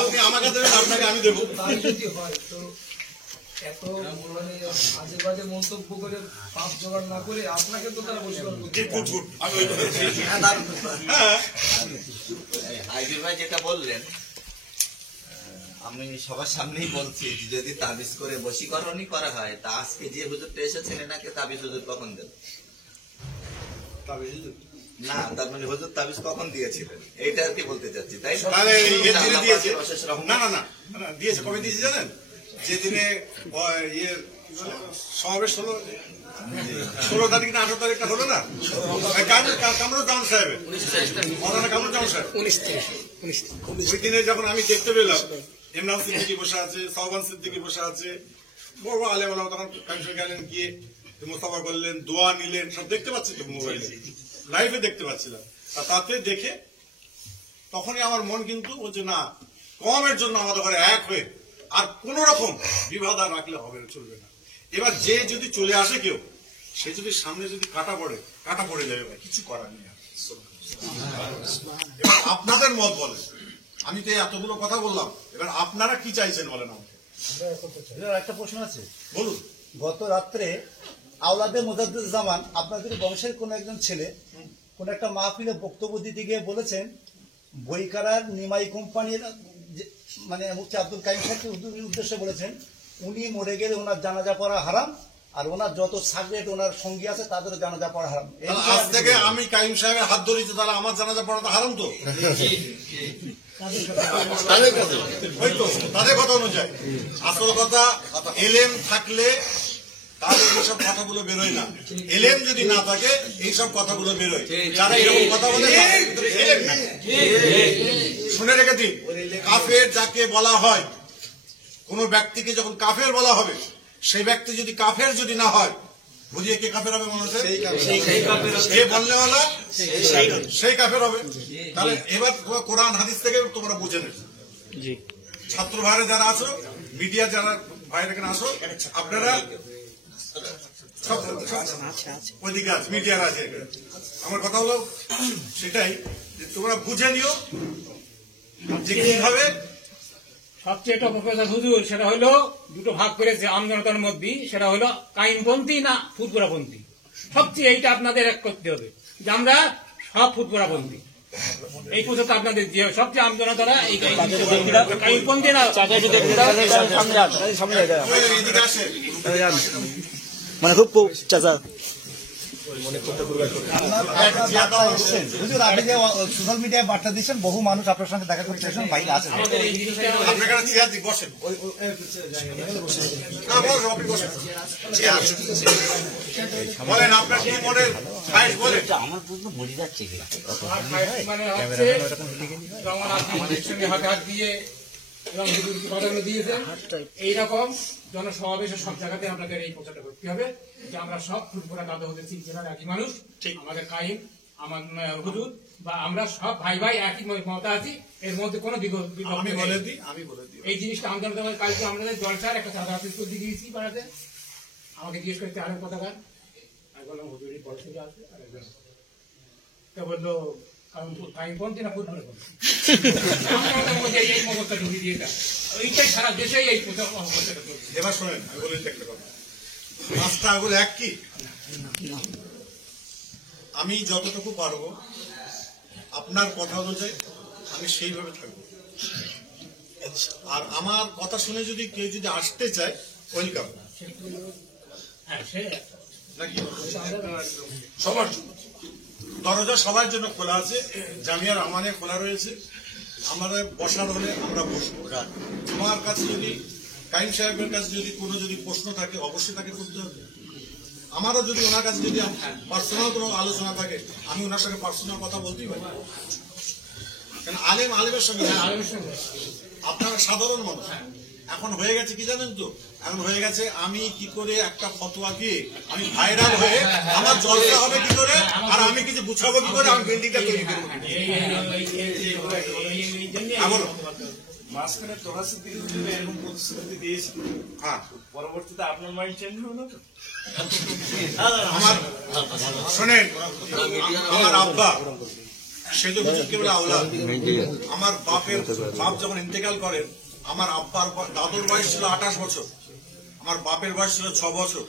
আপনি আমাকে দেবেন, আপনাকে আমি দেবো। এত মানে আজে বাজে মন্তব্য করে পাপ জোগাড় না করে আপনাকে তো তারা বসীকরণ করতে গুড গুড আমি ওই কথা বলছি। হ্যাঁ আইবির ভাই যেটা বললেন, আমি সবার সামনেই বলছি যে যদি তাবিজ করে বশীকরণই করা হয়, তা আজকে যে হুজুরটা এসেছেন এনাকে তাবিজ হুজুর কখন দেন? না, তার মানে হুজুর তাবিজ কখন দিয়েছিলেন এইটা আর কি বলতে চাচ্ছি, তাই না? তাহলে এর দিনে দিয়েছে অশেষ রহমত। না না না না, দিয়েছে কবে দিয়েছে জানেন? যেদিনে ইয়ে সমাবেশ হলো 16 তারিখ না 18 তারিখটা হলো না, কামরুজ্জামান সাহেবের, মৌলানা কামরুজ্জামান সাহেব, 19 ওই দিনে যখন আমি দেখতে পেলাম ইমরান সিদ্দিকী বসে আছে, সাহবান সিদ্দিকী বসে আছে, বড় বড় আলেম ওলামা, তখন কামিশন গেলেন, গিয়ে মুস্তাফা করলেন, দোয়া নিলেন, সব দেখতে পাচ্ছি তো মোবাইলে, লাইভে দেখতে পাচ্ছিলাম। তাতে দেখে তখনই আমার মন কিন্তু বলছে না, কমের জন্য আমাদের ঘরে এক হয়ে আর কোন রকম বিবাদ আর রাখলে হবে না, চলবে না। এবার যে যদি চলে আসে কেউ, সে যদি সামনে যদি কাটা পড়ে যাবে, ভাই কিছু করার নেই। এবার আপনাদের মত বলে, আমি তো এতগুলো কথা বললাম, এবার আপনারা কি চাইছেন বলেন আমাকে। একটা প্রশ্ন আছে, বলুন। গত রাত্রে আওলাদে মুজাদ্দিদুজ্জামান আপনাদের বংশের কোন একজন ছেলে কোন একটা মাহফিলে বক্তব্য দিতে গিয়ে বলেছেন, বইকারার নিমাই কোম্পানির মানে মুফতি আব্দুল কাইম সাহেবকে উদ্দেশ্যে বলেছেন, উনি মরে গেলে ওনার জানাজা পড়া হারাম, আর ওনার যত সাগরেট ওনার সঙ্গী আছে তাদের জানাজা পড়া হারাম। আজ থেকে আমি কাইম সাহেবের হাত ধরেছি, তাহলে আমার জানাজা পড়াটা হারাম তো? ওই তো তাদের কথা অনুযায়ী। আসল কথা, এলেম থাকলে তাহলে এইসব কথাগুলো বেরোয় না, এলেম যদি না থাকে এইসব কথাগুলো বেরোয়। যারা এরকম কথা বলে এলেম না। শুনে রেখে দিন, কাফের যাকে বলা হয়, কোন ব্যক্তিকে যখন কাফের বলা হবে, সেই ব্যক্তি যদি কাফের যদি না হয়, বুঝিয়ে কে কাফের হবে মনে হচ্ছে? যে বললেওয়ালা সেই কাফের হবে। তাহলে এবার তোমার কোরআন হাদিস থেকে তোমরা বুঝে নেবে। ছাত্র ভাইরা যারা আছো, মিডিয়া যারা ভাইরা এখানে আসো, আপনারা ওইদিকে আছে, মিডিয়ার আছে। আমার কথা হলো সেটাই যে তোমরা বুঝে নিও যে কিভাবে। সবচেয়ে একটা প্রফেসর হুজুর, সেটা হলো দুটো ভাগ করেছে আমজনতার মধ্যে, সেটা হলো কাইমপন্থী না ফুটপুরাপন্থী। সবচেয়ে এইটা আপনাদের এক করতে হবে যে আমরা সব ফুটপুরাপন্থী। এই পর্যন্ত আপনাদের যে সবচেয়ে আমজনতারা এই কাইমপন্থী না এদিকে আসে, মানে খুব চাচা হুজুর, আপনি যে সোশ্যাল মিডিয়ায় বার্তা দিচ্ছেন, বহু মানুষ আপনার সঙ্গে দেখা করতে চাইছেন, বাইরে আছেন। আপনার কাছে চেয়ার দিই, বসেন। বলেন আপনার কি মনের খায়েশ, বলেন। আমার বুঝতে মরে যাচ্ছে মানে হচ্ছে যেমন আপনাদের সঙ্গে হাতে হাত দিয়ে এবং হুজুরকে কথাগুলো দিয়েছেন, এইরকম জনসমাবেশের সব জায়গাতে আপনাদের এই প্রচারটা করতে হবে যে আমরা সব ফুটফুরা দাদা হতে চিন্তার একই মানুষ, ঠিক আমাদের কাইম, আমার হুজুর, বা আমরা সব ভাই ভাই একই মতে আছি, এর মধ্যে কোনো আমি বলে দিই। এই জিনিসটা আন্দোলন কালকে আমাদের জলসার একটা চাঁদা অফিস করে দিয়েছি পাড়াতে, আমাকে জিজ্ঞেস করতে আরেক কথাকার, আমি বললাম হুজুরের পরে থেকে আসবে, আরেকজন তো বললো কাইমপন্থী না ফুটবল এই মমতা ঢুকিয়ে দিয়ে এইটাই সারা দেশে এই প্রচার অবস্থাটা চলছে। এবার শোনেন, আমি বলে দিই একটা কথা, পাঁচটা আঙুল এক কি? আমি যতটুকু পারবো আপনার কথা অনুযায়ী আমি সেইভাবে থাকবো, আর আমার কথা শুনে যদি কেউ যদি আসতে চায়, ওয়েলকাম। হ্যাঁ, সে নাকি সবার জন্য দরজা সবার জন্য খোলা আছে, জামিয়ার আমানে খোলা রয়েছে। আমাদের বসার হলে আমরা বসবো। আমার কাছে যদি কাইম সাহেবের কাছে যদি কোনো যদি প্রশ্ন থাকে, অবশ্যই তাকে করতে হবে। আমারও যদি ওনার কাছে যদি পার্সোনাল কোনো আলোচনা থাকে, আমি ওনার সঙ্গে পার্সোনাল কথা বলতেই পারি, কারণ আলেম আলেমের সঙ্গে, আপনারা সাধারণ মানুষ। এখন হয়ে গেছে কি জানেন তো, এখন হয়ে গেছে আমি কি করে একটা ফতোয়া দিয়ে আমি ভাইরাল হয়ে আমার জলসা হবে কি করে, আর আমি কিছু বুঝাবো কি করে, আমি বিল্ডিংটা তৈরি করবো। মাঝখানে তোরাসের দিকে এরকম প্রতিশ্রুতি দিয়েছিল, হ্যাঁ, পরবর্তীতে আপনার মাইন্ড চেঞ্জ হলো তো? আমার শোনেন, আমার আব্বা সে তো হুজুর কেবল আওলাদ। আমার বাপ যখন ইন্তেকাল করেন, আমার আব্বার দাদুর বয়স ছিল 28 বছর, আমার বাপের বয়স ছিল 6 বছর।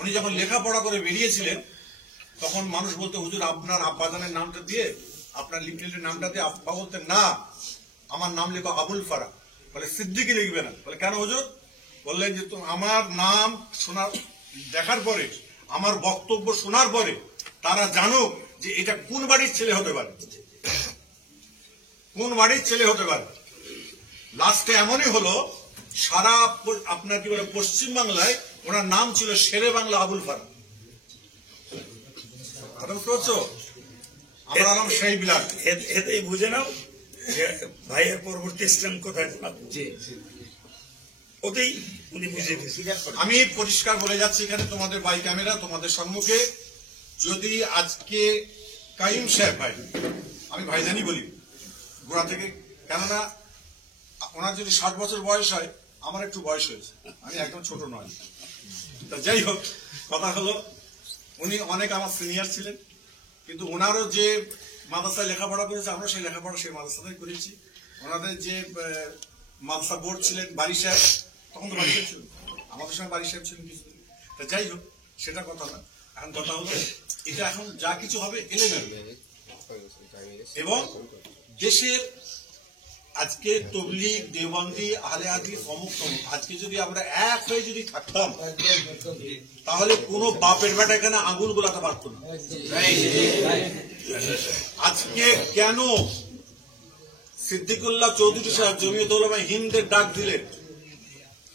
উনি যখন লেখাপড়া করে বেরিয়েছিলেন তখন মানুষ বলতো, হুজুর আপনার আব্বাজানের নামটা দিয়ে, আপনার লিখলেন নামটা দিয়ে। আব্বা বলতেন, না, আমার নাম লেখো আবুল ফারা। বলে সিদ্দিকী লিখবে না। বলে কেন হুজুর? বললেন যে আমার নাম শোনার দেখার পরে, আমার বক্তব্য শোনার পরে তারা জানুক যে এটা কোন বাড়ির ছেলে হতে পারে, কোন বাড়ির ছেলে হতে পারে। লাস্টে এমনই হলো, সারা আপনার কি বলে পশ্চিম বাংলায় ওনার নাম ছিল শেরে বাংলা আবুল ফারা। বুঝতে পারছো? আমার নাম সেই বিলাস। এতেই বুঝে নাও যে ভাইয়ের পরবর্তী স্ট্যান্ড কোথায়। ওতেই উনি বুঝে গেছে। আমি পরিষ্কার বলে যাচ্ছি এখানে তোমাদের বাই ক্যামেরা, তোমাদের সম্মুখে, যদি আজকে কাইম সাহেব ভাই, আমি ভাইজানি বলি গোড়া থেকে, কেননা ওনার যদি 60 বছর বয়স হয়, আমার একটু বয়স হয়েছে, আমি একদম ছোট নয়। তা যাই হোক, কথা হলো উনি অনেক আমার সিনিয়র ছিলেন, কিন্তু ওনারও যে মাদ্রাসায় লেখাপড়া করেছে, আমরা সেই লেখাপড়া সেই মাদ্রাসাতেই করেছি। ওনাদের যে মাদ্রাসা বোর্ড ছিলেন বাড়ি সাহেব, তখন তো বাড়ি সাহেব ছিল, আমাদের সময় বাড়ি সাহেব ছিলেন কিছু। তা যাই হোক, সেটা কথা না। এখন কথা হলো, এটা এখন যা কিছু হবে এলেমেন্ট, এবং দেশের আজকে তবলিগ, দেওবন্দি, আহলে হাদিস, অমুক তমুক, আজকে যদি আমরা এক হয়ে যদি থাকতাম, তাহলে কোনো বাপের বেটা এখানে আঙুল গোলাতে পারত না। আজকে কেন সিদ্দিকুল্লাহ চৌধুরী সাহেব জমিয়ত উলামায়ে হিন্দের ডাক দিলেন,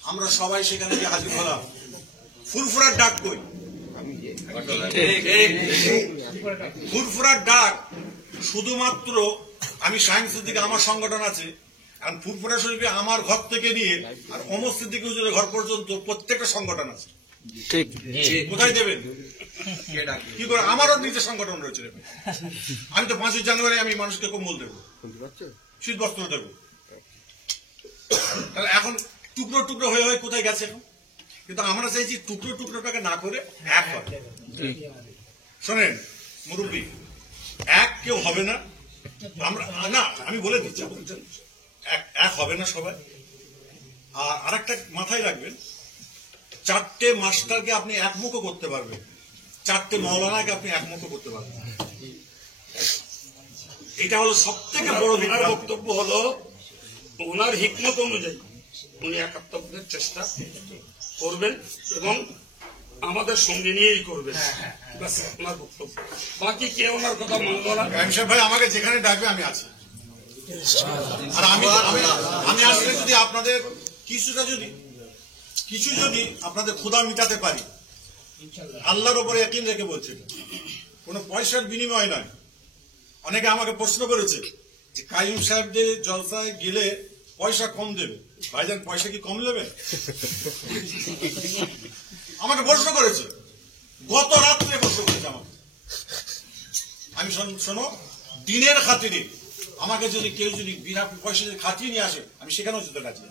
আমরা সবাই সেখানে গিয়ে হাজির হলাম। ফুরফুরার ডাক কই? ফুরফুরার ডাক শুধুমাত্র, আমি শাহিন সিদ্দিক, আমার সংগঠন আছে, আর ফুরফুরা শরীফে আমার ঘর থেকে নিয়ে আর ওমর সিদ্দিক হুজুরের ঘর পর্যন্ত প্রত্যেকটা সংগঠন আছে। কোথায় দেবেন? কি করে? আমারও নিজের সংগঠন রয়েছে। আমি তো 5ই জানুয়ারি আমি মানুষকে কম্বল দেবো, শীত বস্ত্র দেবো। তাহলে এখন টুকরো টুকরো হয়ে হয়ে কোথায় গেছে? কিন্তু আমরা চাইছি টুকরো টুকরোটাকে না করে এক হয়। শোনেন মুরব্বী, এক কেউ হবে না, আমরা না, আমি বলে দিচ্ছি, এক হবে না সবাই। আর আরেকটা মাথায় রাখবেন, 4টে মাস্টারকে আপনি একমুখও করতে পারবেন, 4টে মৌলানাকে আপনি একমুখও করতে পারবেন। এটা হলো সব থেকে বড় বক্তব্য হলো, ওনার হিকমত অনুযায়ী উনি একাত্মবোধের চেষ্টা করবেন এবং আমাদের সঙ্গে নিয়েই করবেন। ওনার বক্তব্য, বাকি কে ওনার কথা মানব না। ভাই আমাকে যেখানে ডাকবে আমি আছি। আর আমি আসলে যদি আপনাদের কিছু যদি আপনাদের ক্ষুধা মিটাতে পারি, আল্লাহর উপরে ইয়াকিন রেখে বলছেন, কোন পয়সার বিনিময় নয়। অনেকে আমাকে প্রশ্ন করেছে যে কাইম সাহেবদের জলসায় গেলে পয়সা কম দেবে। ভাইজান, পয়সা কি কম নেবে? আমাকে প্রশ্ন করেছে, গত রাত্রে প্রশ্ন করেছে আমাকে। আমি শোনো, দিনের খাতিরে আমাকে যদি কেউ যদি বিনা পয়সা যদি খাটিয়ে নিয়ে আসে, আমি সেখানেও যেতে রাজি।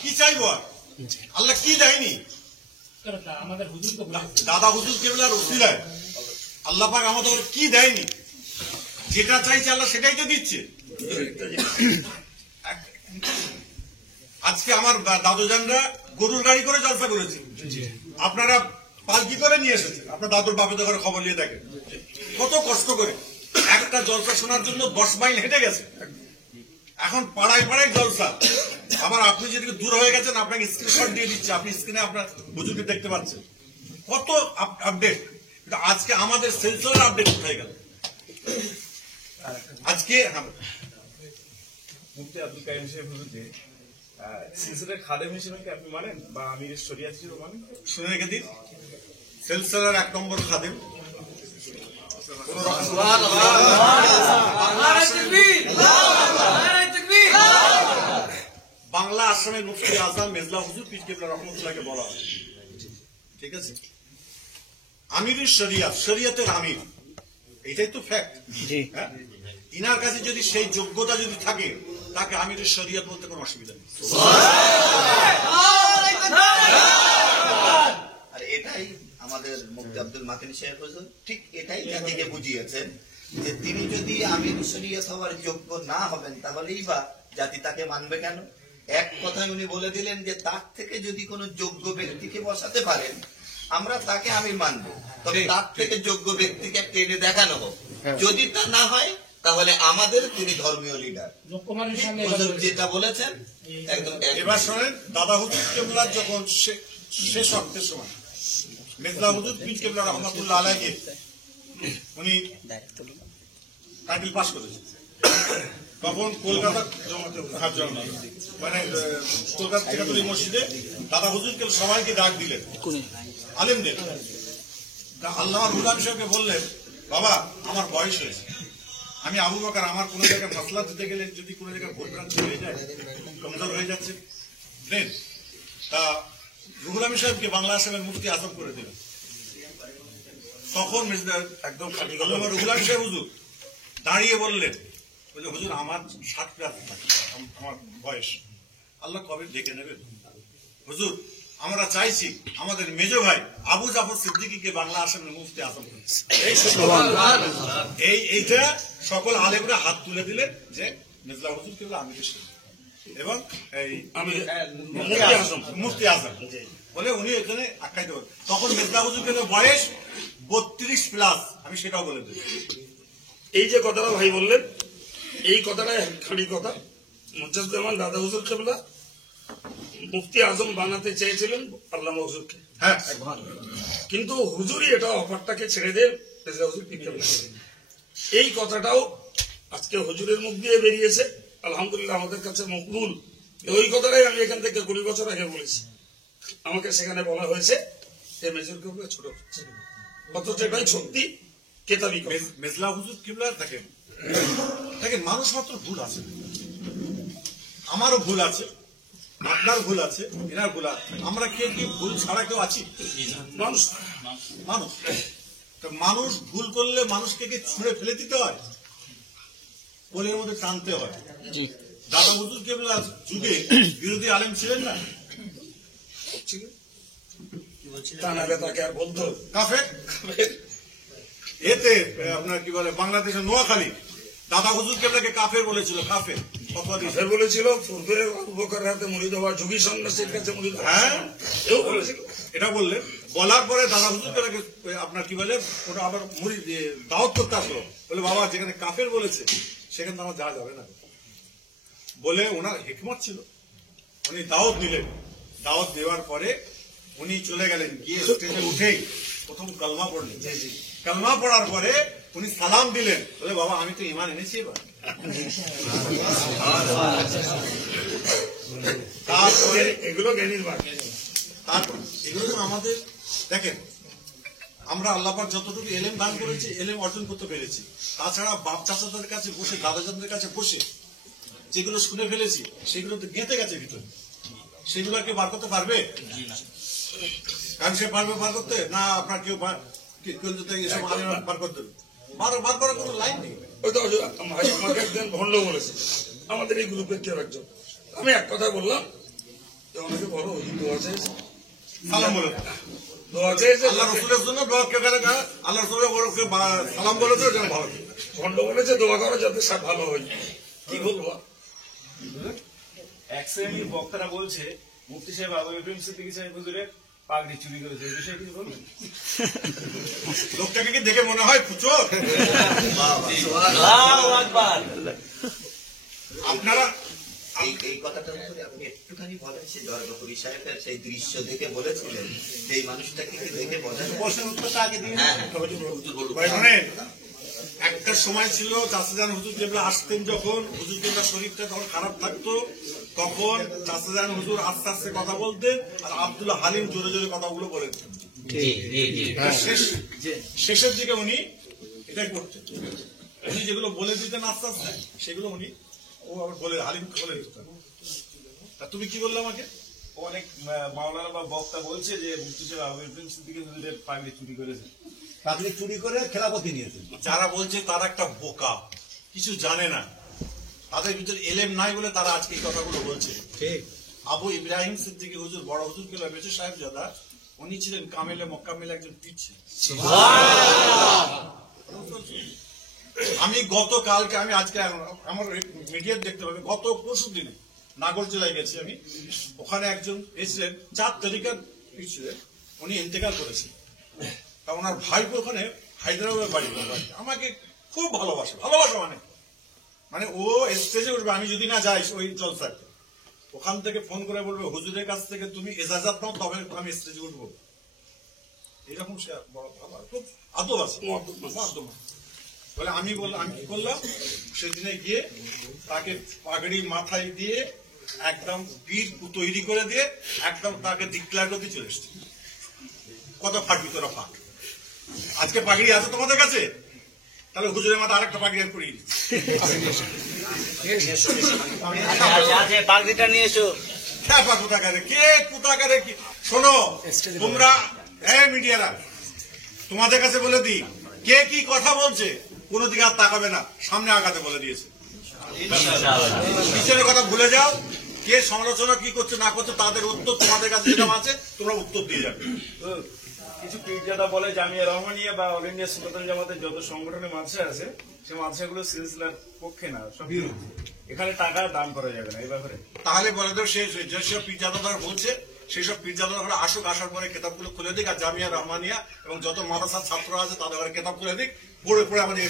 কি চাইবো আর? আল্লাহ কি দেয়নি? দাদা হুজুর কেবলার ওসিলায় আল্লাহ পাক আমাদের কি দেয়নি? যেটা চাইছে আল্লাহ সেটাই তো দিচ্ছে। আজকে আমার দাদুজানরা গরুর গাড়ি করে জলসা করেছে, আপনারা পালকি করে নিয়ে এসেছেন। আপনার দাদুর বাপের ঘরে খবর নিয়ে দেখেন কত কষ্ট করে একটা জলসা শোনার জন্য 10 মাইল হেঁটে গেছে। এখন পাড়ায় পাড়ায় জলসা। আবার আপনি যেদিকে দূর হয়ে গেছেন, আপনাকে স্ক্রিনশট দিয়ে দিচ্ছে, আপনি স্ক্রিনে আপনার হুজুরকে দেখতে পাচ্ছেন। কত আপডেট! আজকে আমাদের সেন্সর আপডেট হয়ে গেল। আজকে মুফতি আব্দুল কাইম সাহেব যে সিলসিলার খাদেম হিসেবে কি আপনি মানেন, বা আমিরের শরিয়াত হিসেবে মানেন? শুনে রেখে দিন, সেলসেলার 1 নম্বর খাদেম। বাংলা আসামের মুফতি আজম মেজলা হুজুর পীর কেবলা রহমতুল্লাহকে বলা হয়, ঠিক আছে? আমিরের শরিয়াত, শরিয়াতের আমির, এটাই তো ফ্যাক্ট। ইনার কাছে যদি সেই যোগ্যতা যদি থাকে, তাকে আমিরের শরিয়াত বলতে কোনো অসুবিধা নেই। আর এটাই আমাদের মুফতি আব্দুল মাতিন সাহেব হুজুর ঠিক এটাই জাতিকে বুঝিয়েছেন যে তিনি যদি আমির শরিয়ত হওয়ার যোগ্য না হবেন, তাহলেই বা জাতি তাকে মানবে কেন? এক কথায় উনি বলে দিলেন যে তার থেকে যদি কোনো যোগ্য ব্যক্তিকে বসাতে পারেন আমরা তাকে আমি মানব, তবে তার থেকে যোগ্য ব্যক্তিকে টেনে দেখানো হোক। যদি তা না হয় তাহলে আমাদের তিনি ধর্মীয় লিডার। হুজুর যেটা বলেছেন একদম এবার শোনেন, দাদা হুজুর কেবলার যখন শেষ অর্থের সময় মেজলা হুজুর পীর কেবলা রহমাতুল্লাহ আলাইহি উনি টাইটেল পাস করেছেন, তখন কলকাতা মানে কলকাতা টিকাতলি মসজিদে দাদা হুজুর কেবল সবাইকে ডাক দিলেন, আলেমদের। আল্লাহ রুলাম সাহেবকে বললেন, বাবা আমার বয়স হয়েছে, আমি আবু বকর, আমার কোন জায়গায় মশলা দিতে গেলে যদি কোনো জায়গায় ভুল ভ্রান্তি হয়ে যায়, কমজোর হয়ে যাচ্ছে, দেন তা রুহুল আমিন সাহেবকে বাংলা আসামের মুফতি আজম করে দিলেন। তখন একদম খালি রুহুল আমিন সাহেব হুজুর দাঁড়িয়ে বললেন, হুজুর আমার 60 আমার বয়স, আল্লাহ কবে ডেকে নেবেন হুজুর, আমরা চাইছি আমাদের মেজ ভাই আবু জাফর সিদ্দিকীকে বাংলা আসামের মুফতি আজম। এইটা সকল আলেমরা হাত তুলে দিলেন যে মেজলা হুজুর কেবল আমি এবং এই মুফতি আজম বলে উনি এখানে আখ্যায়িত করেন। তখন মেজলা হুজুর কেন বয়স 32+, আমি সেটাও বলে দিই। এই যে কথাটা ভাই বললেন, এই কথাটা খালি কথা। মুজাজ্জমান দাদা হুজুর কেবলা মুফতি আজম বানাতে চেয়েছিলেন আল্লামা হুজুরকে, হ্যাঁ, কিন্তু হুজুরই এটা অফারটাকে ছেড়ে দেন মেজলা হুজুর পীর কেবলা। এই কথাটাও আজকে হুজুরের মুখ দিয়ে বেরিয়েছে, আলহামদুলিল্লাহ আমাদের কাছে মকবুল। ওই কথাটাই আমি এখান থেকে 20 বছর আগে বলেছি, আমাকে সেখানে বলা হয়েছে যে মেজর কেবলা ছোট হচ্ছে, অথচ এটাই সত্যি কেতাবি কথা। মেজলা হুজুর কেবলা দেখেন মানুষ মাত্র ভুল আছে, আমারও ভুল আছে, আপনার ভুল আছে, এনার ভুল আছে, আমরা কেউ ভুল ছাড়া কেউ আছি? মানুষ মানুষ মানুষ ভুল করলে মানুষকে কি ছুঁড়ে ফেলে দিতে হয়, কোলের মধ্যে টানতে হয়? দাদা হুজুর কেবলা যুগে বিরোধী আলেম ছিলেন না, কাফের। এতে আপনার কি বলে বাংলাদেশের নোয়াখালী দাদা হুজুর কেবলাকে কাফের বলেছিল, কাফের বলেছিল, যোগী সন্ন্যাসীর কাছে হ্যাঁ বলেছিল। এটা বললেন, বলার পরে দাদা হুজুর কেবলাকে আপনার কি বলে ওটা আবার দাওয়াত করতে আসলো, বলে বাবা যেখানে কাফের বলেছে সেখানে তো আমার যাওয়া যাবে না বলে ওনার হিকমত ছিল, উনি দাওয়াত দিলেন। দাওয়াত দেওয়ার পরে উনি চলে গেলেন, গিয়ে স্টেজে উঠেই প্রথম কালমা পড়লেন। কালমা পড়ার পরে উনি সালাম দিলেন, বলে বাবা আমি তো ঈমান এনেছি এবার। তারপরে এগুলো আমাদের দেখেন, আমরা আল্লাহ পাক যতটুকু এলেম দান করেছি, এলেম অর্জন করতে পেরেছি। তাছাড়া বাপ চাচাদের কাছে বসে, দাদাজানদের কাছে বসে যেগুলো শুনে ফেলেছি সেগুলো তো গেঁথে গেছে ভিতরে, সেগুলোকে বার করতে পারবে? কারণ সে পারবে বার করতে না? আপনার কেউ বার করতে বার করার কোনো লাইন নেই। ওই তো আমাকে একজন ভণ্ড বলেছে, আমাদের এই গ্রুপের কেউ একজন। আমি এক কথা বললাম, আমাকে বলো হুজুর দোয়া চেয়েছে, সালাম বলে দোয়া চেয়েছে, আল্লাহ রসুলের জন্য দোয়া কেউ করে, আল্লাহ রসুলের সালাম বলেছে ভালো, ভণ্ড বলেছে দোয়া করো যাতে সব ভালো হয়। কি বলবো? এক শ্রেণীর বক্তারা বলছে মুফতি সাহেব আবু ইব্রাহিম সিদ্দিকী সাহেব হুজুরের পাগড়ি চুরি করেছে, এই বিষয়ে কিছু বলবেন? লোকটাকে কি দেখে মনে হয় পুচোর? আপনারা এই কথাটার উপরে আপনি একটুখানি বলেন, সেই দরগাপুরি সাহেবের সেই দৃশ্য দেখে বলেছিলেন যে এই মানুষটাকে দেখে বোঝা যায়। প্রশ্নের উত্তরটা আগে দিন। একটা সময় ছিল চাচাজান হুজুর কেবলা আসতেন, যখন হুজুর কেবলা শরীরটা তখন খারাপ থাকতো, তখন চাচাজান হুজুর আস্তে আস্তে কথা বলতেন আর আব্দুল হালিম জোরে জোরে কথাগুলো বলেছেন। শেষের দিকে উনি এটাই করতেন, উনি যেগুলো বলে দিতেন আস্তে আস্তে সেগুলো উনি ও আবার বলে হালিম বলে দিতেন। তা তুমি কি বললে আমাকে? অনেক মাওলানা বা বক্তা বলছে যে মুফতি সাহেব আবু ইব্রাহিম সিদ্দিকী হুজুরের পাগড়ি চুরি করেছে, পাগড়ি চুরি করে খেলাপতি নিয়েছেন। যারা বলছে তারা একটা বোকা, কিছু জানে না, তাদের ভিতরে এলেম নাই বলে তারা আজকে এই কথাগুলো বলছে। ঠিক। আবু ইব্রাহিম সিদ্দিকী হুজুর, বড় হুজুর কেবলা বেঁচে সাহেব জাদা, উনি ছিলেন কামেলে মোকাম্মেলে একজন পীর ছিলেন। আমি গতকালকে, আমি আজকে আমার মিডিয়া দেখতে পাবে, গত পরশু দিনে নাগর জেলায় গেছি আমি, ওখানে একজন এসেছিলেন 4 তারিখের ছিলেন, উনি ইন্তেকাল করেছেন। তা ওনার ভাইপো ওখানে হায়দ্রাবাদ বাড়ি, আমাকে খুব ভালোবাসে, মানে ও স্টেজে উঠবে, আমি যদি না যাই ওই জলসায়, ওখান থেকে ফোন করে বলবে হুজুরের কাছ থেকে তুমি এজাজত নাও তবে আমি স্টেজে উঠবো। এরকম সে বড় ভালো, খুব আদব আছে, বলে আমি কি করলাম, সেদিনে গিয়ে তাকে পাগড়ি মাথায় দিয়ে একদম পীর তৈরি করে দিয়ে একদম তাকে ডিক্লেয়ার করে দিয়ে চলে এসছি। কত ফাটবি তোরা ফাট, আজকে পাগড়ি আছে তোমাদের কাছে, তাহলে হুজুরের মাথা আরেকটা পাগড়ি আর করিয়ে দিচ্ছি। পাগড়িটা নিয়ে এসো। কোথাকারে কি শোনো তোমরা, মিডিয়ারা, তোমাদের কাছে বলে দিই, কে কি কথা বলছে কোন দিকে আর তাকাবে না, সামনে আগাতে বলে দিয়েছে। পিছনের কথা ভুলে যাও, কে সমালোচনা কি করছে না করছে তাদের উত্তর তোমাদের কাছে যেটা আছে তোমরা উত্তর দিয়ে যাবে। কিছু পীরজাদা বলে জামিয়া রহমানিয়া বা অল ইন্ডিয়া সুন্নাতুল জামাতের যত সংগঠনের মাদ্রাসা আছে সেই মাদ্রাসাগুলো সিলসিলার পক্ষে না, সব বিরোধী। এখানে টাকা দান করা যাবে না এই ব্যাপারে। তাহলে বলে দেব যেসব পীরজাদারা বলছে সেই সব পীরজাদারা আসুক, আসার পরে কেতাবগুলো খুলে দিক, আর জামিয়া রহমানিয়া এবং যত মাদ্রাসার ছাত্র আছে তাদের ঘরে কেতাব খুলে দিক, পড়ে পড়ে আমাদের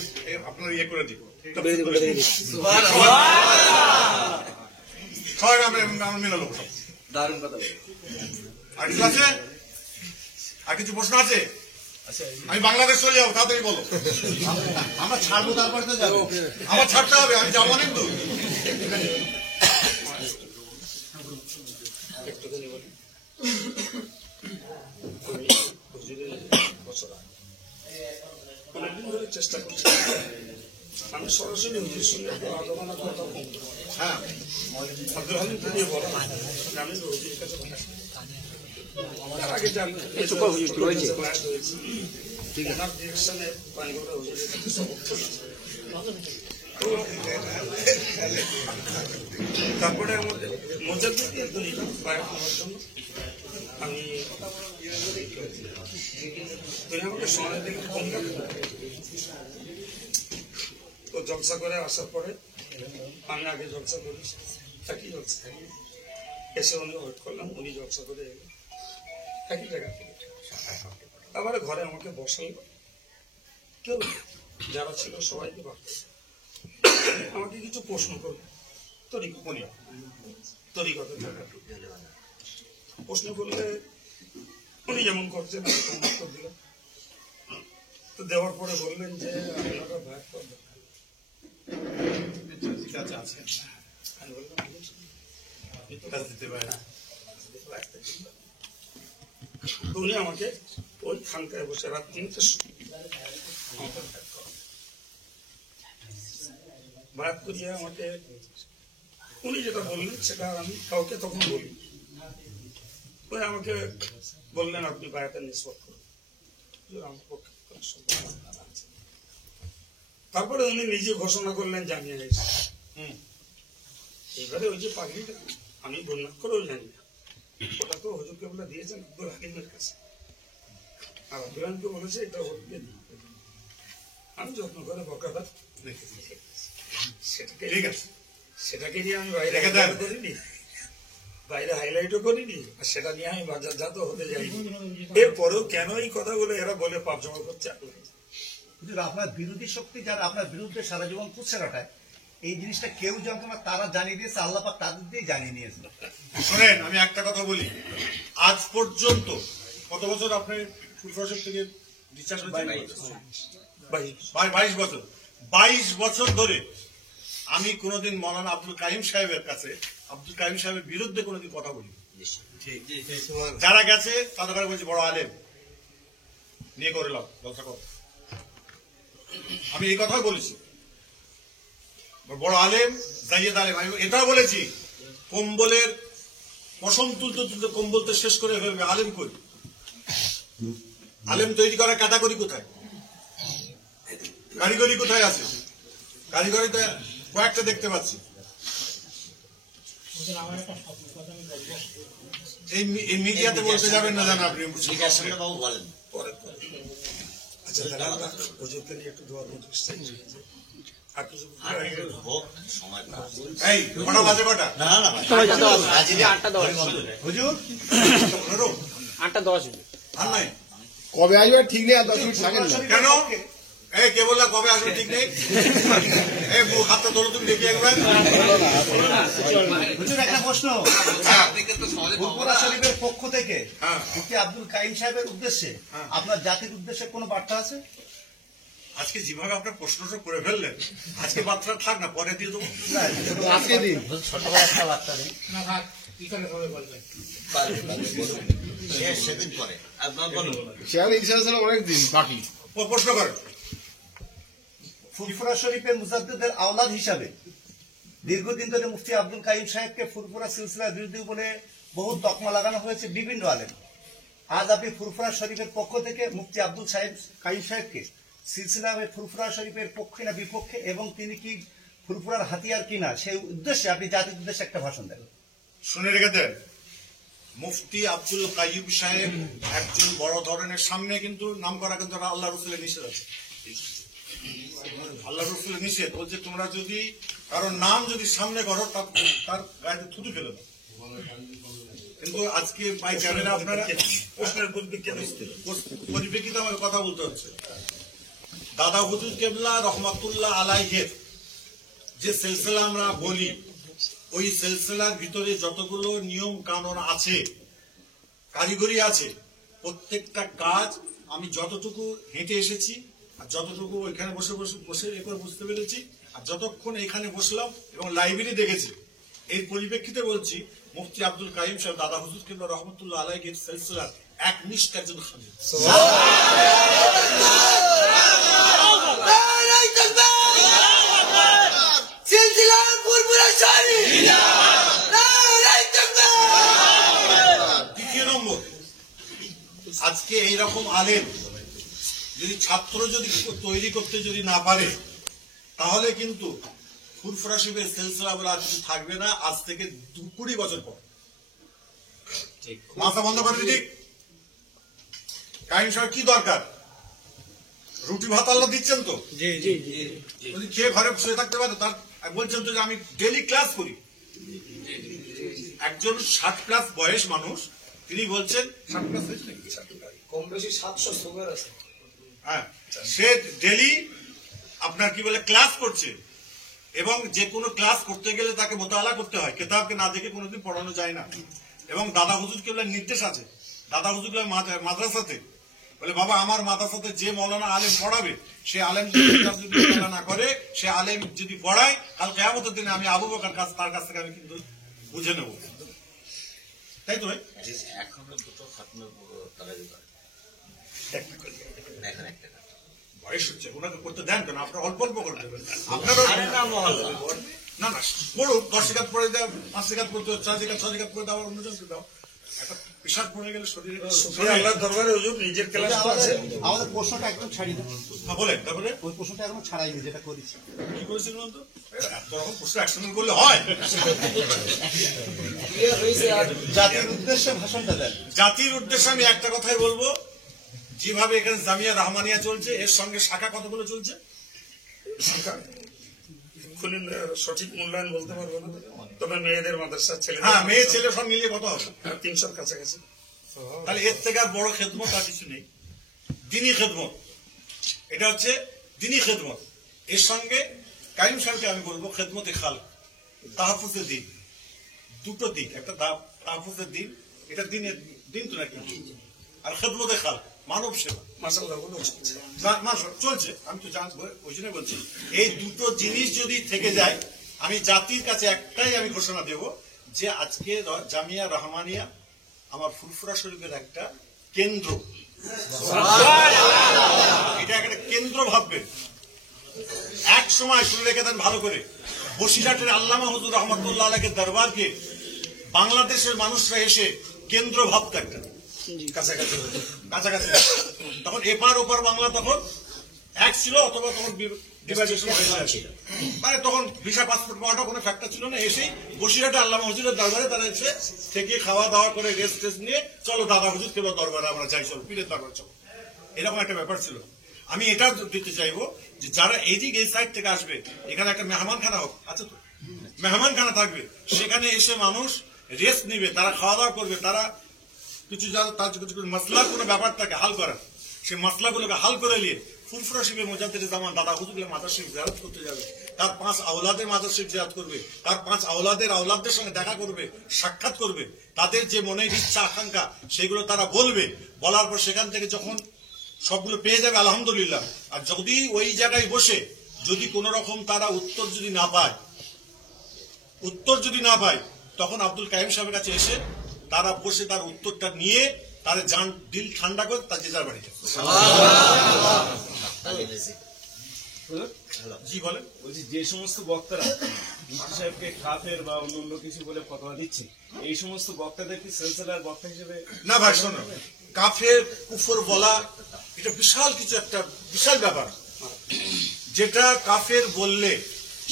আপনার ইয়ে করে দিক, সবাই আমরা মেনে নেবো। দারুণ কথা। আর কিছু আছে? আর কিছু প্রশ্ন আছে? আমি বাংলাদেশ চলে যাবো, তাড়াতাড়ি বলো। আমরা ছাড়বো, তারপর তো যাবো। আমার ছাড়তে হবে, আমি যাবো না কিন্তু। অনেকদিন ধরে চেষ্টা করছি, আমি সরাসরি হুজুরের সঙ্গে আলোচনা কথা কম। হ্যাঁ, আব্দুল হালিম থেকে বলা আমি হুজুরের কাছে আগে জানতাম ওনার ডিরেকশনে পানিগড়া হুজুরের কাছে সবক চলেছে। তারপরে আমাদের মোজাদ্দিদের তরিকা বায়াত হওয়ার জন্য আমি আমাকে সময় থেকে কম তো জলসা করে আসার পরে আমি আগে জলসা করি, একই জলসা এসে উনি ওয়েট করলাম, উনি জলসা করে এলেন একই জায়গা থেকে। তারপরে ঘরে আমাকে বসাল, কেউ যারা ছিল সবাইকে বাদ আমাকে কিছু প্রশ্ন করবে তরিকতে থাকা প্রশ্ন করলে উনি যেমন করছেন উত্তর দিলাম। তো দেওয়ার পরে বললেন যে আপনারা ভাগ করবেন, আমি বললাম উনি আমাকে ওই খানকায় বসে রাত 3টের ভাত করিয়ে আমাকে উনি যেটা বললেন সেটা আমি কাউকে তখন বলি, ওই আমাকে বললেন আপনি বায়াতের নিষ্পত করুন, আমার পক্ষে তারপরে উনি নিজে ঘোষণা করলেন জানিয়ে গেছে। এবারে ওই যে পাগড়িটা আমি বন্যাত করেও জানি না, ওটা তো হুজুর কেবলা দিয়েছেন আব্দুল হালিমের কাছে, আর আব্দুল হালিমকে বলেছে এটা ওকে আমি যত্ন করে বকাটা সেটাকে নিয়ে আমি বাইরে করিনি, বাইরে হাইলাইটও করিনি, আর সেটা নিয়ে আমি বাজারজাত হতে যাইনি। এরপরেও কেন এই কথাগুলো এরা বলে পাপ জমা করছে? আপনার বিরোধী শক্তি যারা আপনার বিরুদ্ধে সারা জীবন কুৎসা রটায়, এই জিনিসটা কেউ জানতো না, তারা জানিয়ে দিয়েছে, আল্লাহ পাক তাদের দিয়ে জানিয়ে নিয়েছিল। শোনেন, আমি একটা কথা বলি, আজ পর্যন্ত কত বছর আপনি ফুলফসল থেকে ডিসচার্জ হয়েছেন? 22 বছর। 22 বছর ধরে আমি কোনোদিন মৌলানা আব্দুল কাইম সাহেবের কাছে আব্দুল কাইম সাহেবের বিরুদ্ধে কোনোদিন কথা বলি। যারা গেছে তাদের কাছে বলছি বড় আলেম নিয়ে করলাম জলসা কর, আমি এই কথাই বলেছি, বড় আলেম জাইয়েদ আলেম। আমি এটাও বলেছি কম্বলের পশম তুলতে তুলতে কম্বল তো শেষ করে ফেলবে, আলেম করি, আলেম তৈরি করার ক্যাটাগরি কোথায়, কারিগরি কোথায় আছে? কারিগরিতে কয়েকটা দেখতে পাচ্ছি। এই মিডিয়াতে বলতে যাবেন না জানা আপনি বাবু বলেন। আচ্ছা, হুজুরকে নিয়ে একটু দোয়া করতে চাই। আর কিছু হোক সময় পার। এই কটা বাজে কটা? না না হুজুর 15? 8:10 আর নাই কবে আসবে ঠিক নেই, আর 10 মিনিট থাকেন না। কেন? এই কে বললা কবে আসবে ঠিক নেই? এই মুখ হাতটা ধরো তুমি দেখি একবার। হুজুর একটা প্রশ্ন, ফুরফুরা শরীফের পক্ষ থেকে হ্যাঁ। মুফতি আব্দুল কাইম সাহেবের উদ্দেশ্যে আপনার জাতির উদ্দেশ্যে কোনো বার্তা আছে? আজকে যেভাবে আপনার প্রশ্নটা করে ফেললেন, আজকে বার্তা থাক না, পরে দিয়ে দেবো। আজকে দিন ছোট করে একটা বার্তা দিন। না থাক, এখানে সবাই বলবেন। সেদিন পরে আপনার বলুন। শেয়ার ইনশাআল্লাহ অনেক দিন বাকি। প্রশ্ন করেন। ফুরফুরা শরীফের মুজাদ্দিদের আওলাদ হিসাবে দীর্ঘদিন ধরে মুফতি আব্দুল কাইম সাহেবকে ফুরফুরা সিলসিলার বিরোধী বলে বহু তকমা লাগানো হয়েছে বিভিন্ন আলেম। আজ আপনি ফুরফুরা শরীফের পক্ষ থেকে মুফতি আব্দুল কাইম সাহেবকে সিলসিলা ফুরফুরা শরীফের পক্ষে না বিপক্ষে, এবং তিনি কি ফুরফুরার হাতিয়ার কিনা, সেই উদ্দেশ্যে আপনি জাতির উদ্দেশ্যে একটা ভাষণ দেন। শুনে রেখে দেন, মুফতি আব্দুল কাইয়ুম সাহেব একজন বড় ধরনের, সামনে কিন্তু নাম করা কিন্তু আল্লাহ রসুলের নিষেধ আছে। আল্লাহ রসুলের নিষেধ বলছে, তোমরা যদি কারোর নাম যদি সামনে করো তার গায়ে থুতু ফেলে দাও। কিন্তু আজকে ভাই জানেন আপনারা প্রশ্নের পরিপ্রেক্ষিতে আমার কথা বলতে হচ্ছে। দাদা হুজুর কেবলা রহমাতুল্লাহ আলাইহের যে সিলসিলা আমরা বলি, ওই সিলসিলার ভিতরে যতগুলো নিয়ম কানুন আছে, কারিগরি আছে, প্রত্যেকটা কাজ আমি যতটুকু হেঁটে এসেছি আর যতটুকু ওইখানে বসে বসে বসে একবার বুঝতে পেরেছি, আর যতক্ষণ এখানে বসলাম এবং লাইব্রেরি দেখেছি, এই পরিপ্রেক্ষিতে বলছি, মুফতি আব্দুল কাইম সাহেব দাদা হুজুর কেবলা রহমতুল্লাহ আলাইহির সিলসিলার একনিষ্ঠ একজন খাদিম। দ্বিতীয় নম্বর, আজকে এইরকম আলেম যদি ছাত্র যদি তৈরি করতে যদি না পারে, তাহলে কিন্তু ফুরফুরা শিবের সিলসিলা বলে আর কিছু থাকবে না আজ থেকে 20 বছর পর। মাথা বন্ধ করে দিক। কাইম সাহেব কি দরকার? রুটি ভাত আল্লাহ দিচ্ছেন তো, যদি খেয়ে ঘরে শুয়ে থাকতে পারে, তার বলছেন তো যে আমি ডেলি ক্লাস করি। একজন 60+ বয়স মানুষ, তিনি বলছেন 60+ হয়েছে নাকি? কম বেশি 700 সুগার আছে। হ্যাঁ, সে ডেলি আপনার কি বলে ক্লাস করছে, এবং যে কোনো ক্লাস করতে গেলে তাকে মোতালা করতে হয়, কিতাবকে না দেখে কোনোদিন পড়ানো যায় না। এবং দাদা হুজুর কেবলার নির্দেশ আছে, দাদা হুজুর কেবলার মাদ্রাসাতে বলে, বাবা আমার মাদ্রাসাতে যে মৌলানা আলেম পড়াবে, সে আলেম যদি মোতালা না করে, সে আলেম যদি পড়ায়, কাল কিয়ামতের দিনে আমি আবু বকর তার কাছ থেকে আমি কিন্তু বুঝে নেব। তাই তো ভাই? এখনো দুটো খাতমের তারাবি করে। এখন একটা বয়স হচ্ছে, ওনাকে করতে দেন কেন? আপনার অল্প অল্প করে দেবেন। আরে না মহল্লা না না, পড়ুক, 10 রিকাত পড়ে দাও, 5 রিকাত পড়তে 4 রিকাত 6 রিকাত পড়ে দাও, অন্যজনকে দাও। একটা পেশাব পড়ে গেলে শরীরে আল্লাহর দরবারে হুজুর নিজের ক্লাস আছে। আমাদের প্রশ্নটা একদম ছাড়ি দেন। বলেন, তারপরে ওই প্রশ্নটা এখনো ছাড়াইনি যেটা করেছি। কি করেছেন বলুন তো? এত রকম প্রশ্ন একসঙ্গে করলে হয়? জাতির উদ্দেশ্যে ভাষণটা দেন। জাতির উদ্দেশ্যে আমি একটা কথাই বলবো, যেভাবে এখানে জামিয়া রহমানিয়া চলছে, এর সঙ্গে শাখা কতগুলো চলছে? সঠিক মূল্যায়ন বলতে পারবো না, তবে মেয়েদের মাদ্রাসা ছেলে, হ্যাঁ, মেয়ে ছেলে সব মিলিয়ে কত হবে? 300 কাছাকাছি। তাহলে এর থেকে আর বড় খেদমত আর কিছু নেই। দিনী খেদমত, এটা হচ্ছে দিনী খেদমত। এর সঙ্গে কাইম সাহেবকে আমি বলবো খেদমতে খালক, তাহফুজের দিন, দুটো দিক, একটা তাহফুজের দিন, এটা দিনের দিন তো নাকি, আর খেদমতে খালক মানব সেবা। মাশাআল্লাহ চলছে, আমি তো জানবো, ওই জন্য বলছি, এই দুটো জিনিস যদি থেকে যায়, আমি জাতির কাছে একটাই আমি ঘোষণা দেব, যে আজকে জামিয়া রহমানিয়া আমার ফুরফুরা শরীফের একটা কেন্দ্র। এটা একটা কেন্দ্র ভাববেন। এক সময় শুনে রেখে দেন ভালো করে, বসিরহাটের আল্লামা হুজুর রহমতুল্লাহ আলাইহির দরবারকে বাংলাদেশের মানুষরা এসে কেন্দ্র ভাবত একটা কাছাকাছি। তখন এপার ওপার বাংলা তখন এক ছিল, অথবা তখন মানে তখন ভিসা পাসপোর্ট পাওয়াটা কোনো ফ্যাক্টর ছিল না। এসেই বসিরহাটে আল্লামা হুজুরের দরবারে তারা এসে থেকে খাওয়া দাওয়া করে রেস্ট নিয়ে, চলো দাদা হুজুর কেবল দরবারে আমরা যাই, চলো পীরের দরবার চলো, এরকম একটা ব্যাপার ছিল। আমি এটা দিতে চাইবো যে যারা এইদিকে এই সাইড থেকে আসবে, এখানে একটা মেহমানখানা হোক, আছে তো মেহমানখানা থাকবে, সেখানে এসে মানুষ রেস্ট নিবে, তারা খাওয়া দাওয়া করবে, তারা কিছু তার কিছু মশলার কোনো ব্যাপারটাকে হাল করার, সেই মশলাগুলোকে হাল করে নিয়ে ফুরফুরা শিবে মুজাদ্দিদুজ্জামান দাদা হুজুরকে মাজার শরীফ জিয়ারত করতে যাবে, তার 5 আওলাদের মাজার শরীফ জিয়ারত করবে, তার 5 আওলাদের সঙ্গে দেখা করবে, সাক্ষাৎ করবে, তাদের যে মনের ইচ্ছা আকাঙ্ক্ষা সেগুলো তারা বলবে, বলার পর সেখান থেকে যখন সবগুলো পেয়ে যাবে আলহামদুলিল্লাহ। আর যদি ওই জায়গায় বসে যদি কোন রকম তারা উত্তর যদি না পায় তখন আব্দুল কাইম সাহেবের কাছে এসে তারা বসে তার উত্তরটা নিয়ে তাদের জান দিল ঠান্ডা করে তার যে যার বাড়িতে। জি বলেন। বলছি যে সমস্ত বক্তারা মুফতি সাহেবকে কাফের বা অন্য কিছু বলে ফতোয়া দিচ্ছে, এই সমস্ত বক্তাদের কি সিলসিলার বক্তা হিসেবে? না ভাই শোনো, কাফের কুফর বলা এটা বিশাল কিছু, একটা বিশাল ব্যাপার। যেটা কাফের বললে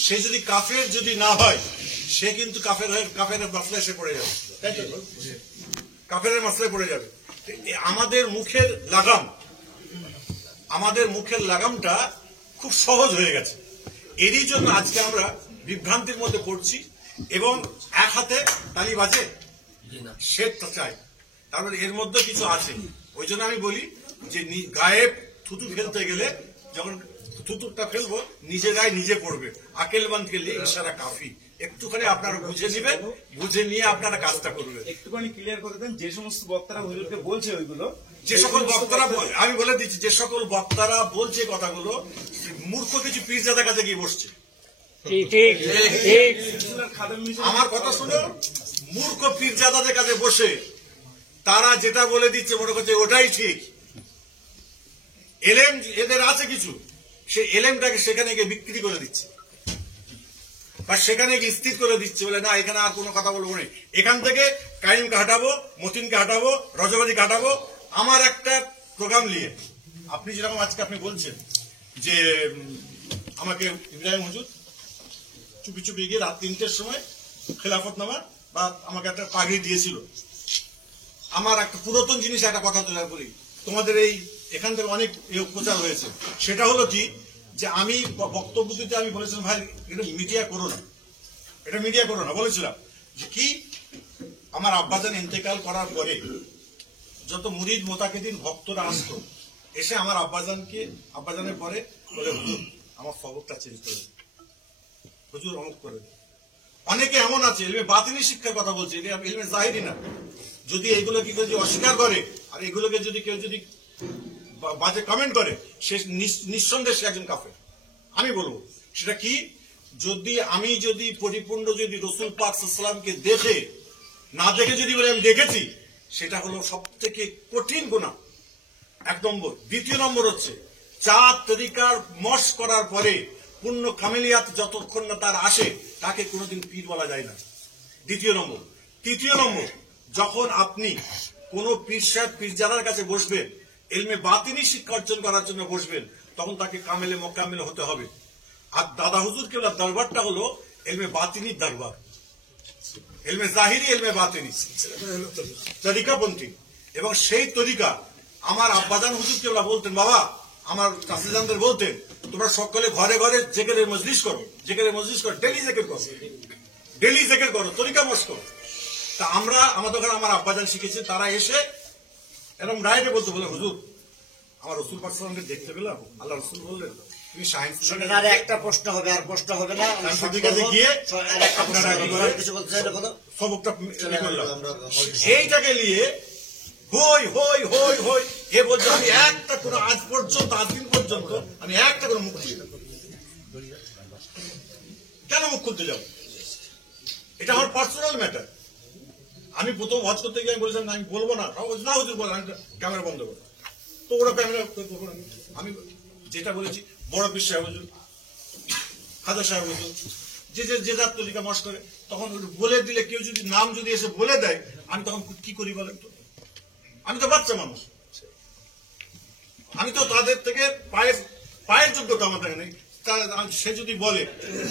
সে যদি কাফের যদি না হয় সে কিন্তু কাফের মাসলায় সে পড়ে যাবে, তাই তো? কাফের মাসলায় পড়ে যাবে। আমাদের মুখের লাগামটা খুব সহজ হয়ে গেছে, এরই জন্য আজকে আমরা বিভ্রান্তির মধ্যে পড়ছি এবং এক হাতে তালি বাজে সে চাই, তারপরে এর মধ্যে কিছু আছে। ওই জন্য আমি বলি যে গায়ে থুতু ফেলতে গেলে যখন থুতুটা ফেলবো নিজে গায়ে নিজে পড়বে, আকেলবান খেলে ইশারা কাফি। একটুখানি আপনারা বুঝে নেবেন, বুঝে নিয়ে আপনারা কাজটা করবেন। একটুখানি ক্লিয়ার করে দেন, যে সমস্ত বক্তারা হুজুরকে বলছে ওইগুলো, যে সকল বক্তারা আমি বলে দিচ্ছি, যে সকল বক্তারা বলছে কথাগুলো মূর্খ কিছু পীরজাদার কাছে গিয়ে বসছে। আমার কথা শুনো, মূর্খ পীরজাদাদের কাছে বসে তারা যেটা বলে দিচ্ছে মনে করছে ওটাই ঠিক। এলেম এদের আছে কিছু, সেই এলেমটাকে সেখানে গিয়ে বিক্রি করে দিচ্ছে বা সেখানে গিয়ে স্থির করে দিচ্ছে, বলে না এখানে আর কোনো কথা বলবো না, এখান থেকে কাইমকে হাঁটাবো, মতিনকে হাঁটাবো, রজবাজিকে হাঁটাবো। আমার একটা প্রোগ্রাম নিয়ে আপনি যেরকম আজকে আপনি বলছেন যে আমাকে ইব্রাহিম হুজুর চুপি চুপি গিয়ে রাত 3টের সময় খেলাফতনামা বা আমাকে একটা পাগড়ি দিয়েছিল। আমার একটা পুরাতন জিনিস একটা কথা তোলা করি, তোমাদের এই এখান থেকে অনেক প্রচার হয়েছে, সেটা হলো কি যে আমি বক্তব্য দিতে আমি বলেছিলাম ভাই এটা মিডিয়া করো না, বলেছিলাম যে কি আমার আব্বাজান ইন্তেকাল করার পরে যত মুরিদ মোতাকিদিন ভক্তরা আসতো, এসে আমার আব্বাজানের পরে বলে হুজুর আমার ফবকটা চেঞ্জ করে, হুজুর অমুক করে। অনেকে এমন আছে এলমে বাতিনি শিক্ষার কথা বলছে, এলমে জাহিরি না। যদি এইগুলো কি যদি অস্বীকার করে আর এগুলোকে যদি কেউ যদি বাজে কমেন্ট করে সে নিঃসন্দেহে একজন কাফের। আমি বলবো সেটা কি, আমি যদি পরিপূর্ণ যদি রসুল পাক সাল্লাল্লাহু দেখে না দেখে যদি বলে আমি দেখেছি, সেটা হলো সব থেকে কঠিন গুনাহ, 1 নম্বর। 2 নম্বর হচ্ছে 4 তরিকার মশ করার পরে পূর্ণ কামেলিয়াত যতক্ষণ না তার আসে তাকে কোনোদিন পীর বলা যায় না, 2 নম্বর। 3 নম্বর, যখন আপনি কোন পীর সাহেব পীরজাদার কাছে বসবেন, এলমে বাতিনি শিক্ষা অর্জন করার জন্য বসবেন, তখন তাকে কামেলে মোকামেলে হতে হবে। আর দাদা হুজুর কেবল দরবারটা হলো এলমে বাতিনি দরবার, এলমে জাহিরি এলমে বাতিনি তরিকাপন্থী। এবং সেই তরিকা আমার আব্বাজান হুজুর কেবল বলতেন, বাবা আমার চাচাজানদের বলতেন তোমরা সকলে ঘরে ঘরে জেকেরের মজলিস করো, ডেলি জেকের করো, তরিকা মশ করো। তা আমাদের ঘরে আমার আব্বাজান শিখেছে, তারা এসে এরকম রাইটে বলতে বলে হুজুর আমার রসুল পাক সাল্লাল্লাহু আলাইহি দেখতে পেলাম, আল্লাহ রসুল বললেন তুমি একটা প্রশ্ন হবে আর প্রশ্ন হবে না, গিয়ে সবকটা এইটাকে নিয়ে হই হই হই হই এ বলছে আমি একটা কোনো আজ দিন পর্যন্ত আমি একটা কোনো মুখ খুলি না। কেন মুখ খুলতে যাবো? এটা আমার পার্সোনাল ম্যাটার। আমি প্রথম হজ করতে গিয়ে আমি বলেছিলাম আমি বলবো না, না হুজুর বলে আমি ক্যামেরা বন্ধ করবো, তো ওরা ক্যামেরা করবো না। আমি যেটা বলেছি বড় পীর সাহেব হুজুর, খাজা সাহেব হুজুর, যে যার তরিকা মশ করে, তখন বলে দিলে কেউ যদি নাম যদি এসে বলে দেয় আমি তখন কি করি বলেন তো? আমি তো বাচ্চা মানুষ, আমি তো তাদের থেকে পায়ের যোগ্যতা আমার থাকে নেই। সে যদি বলে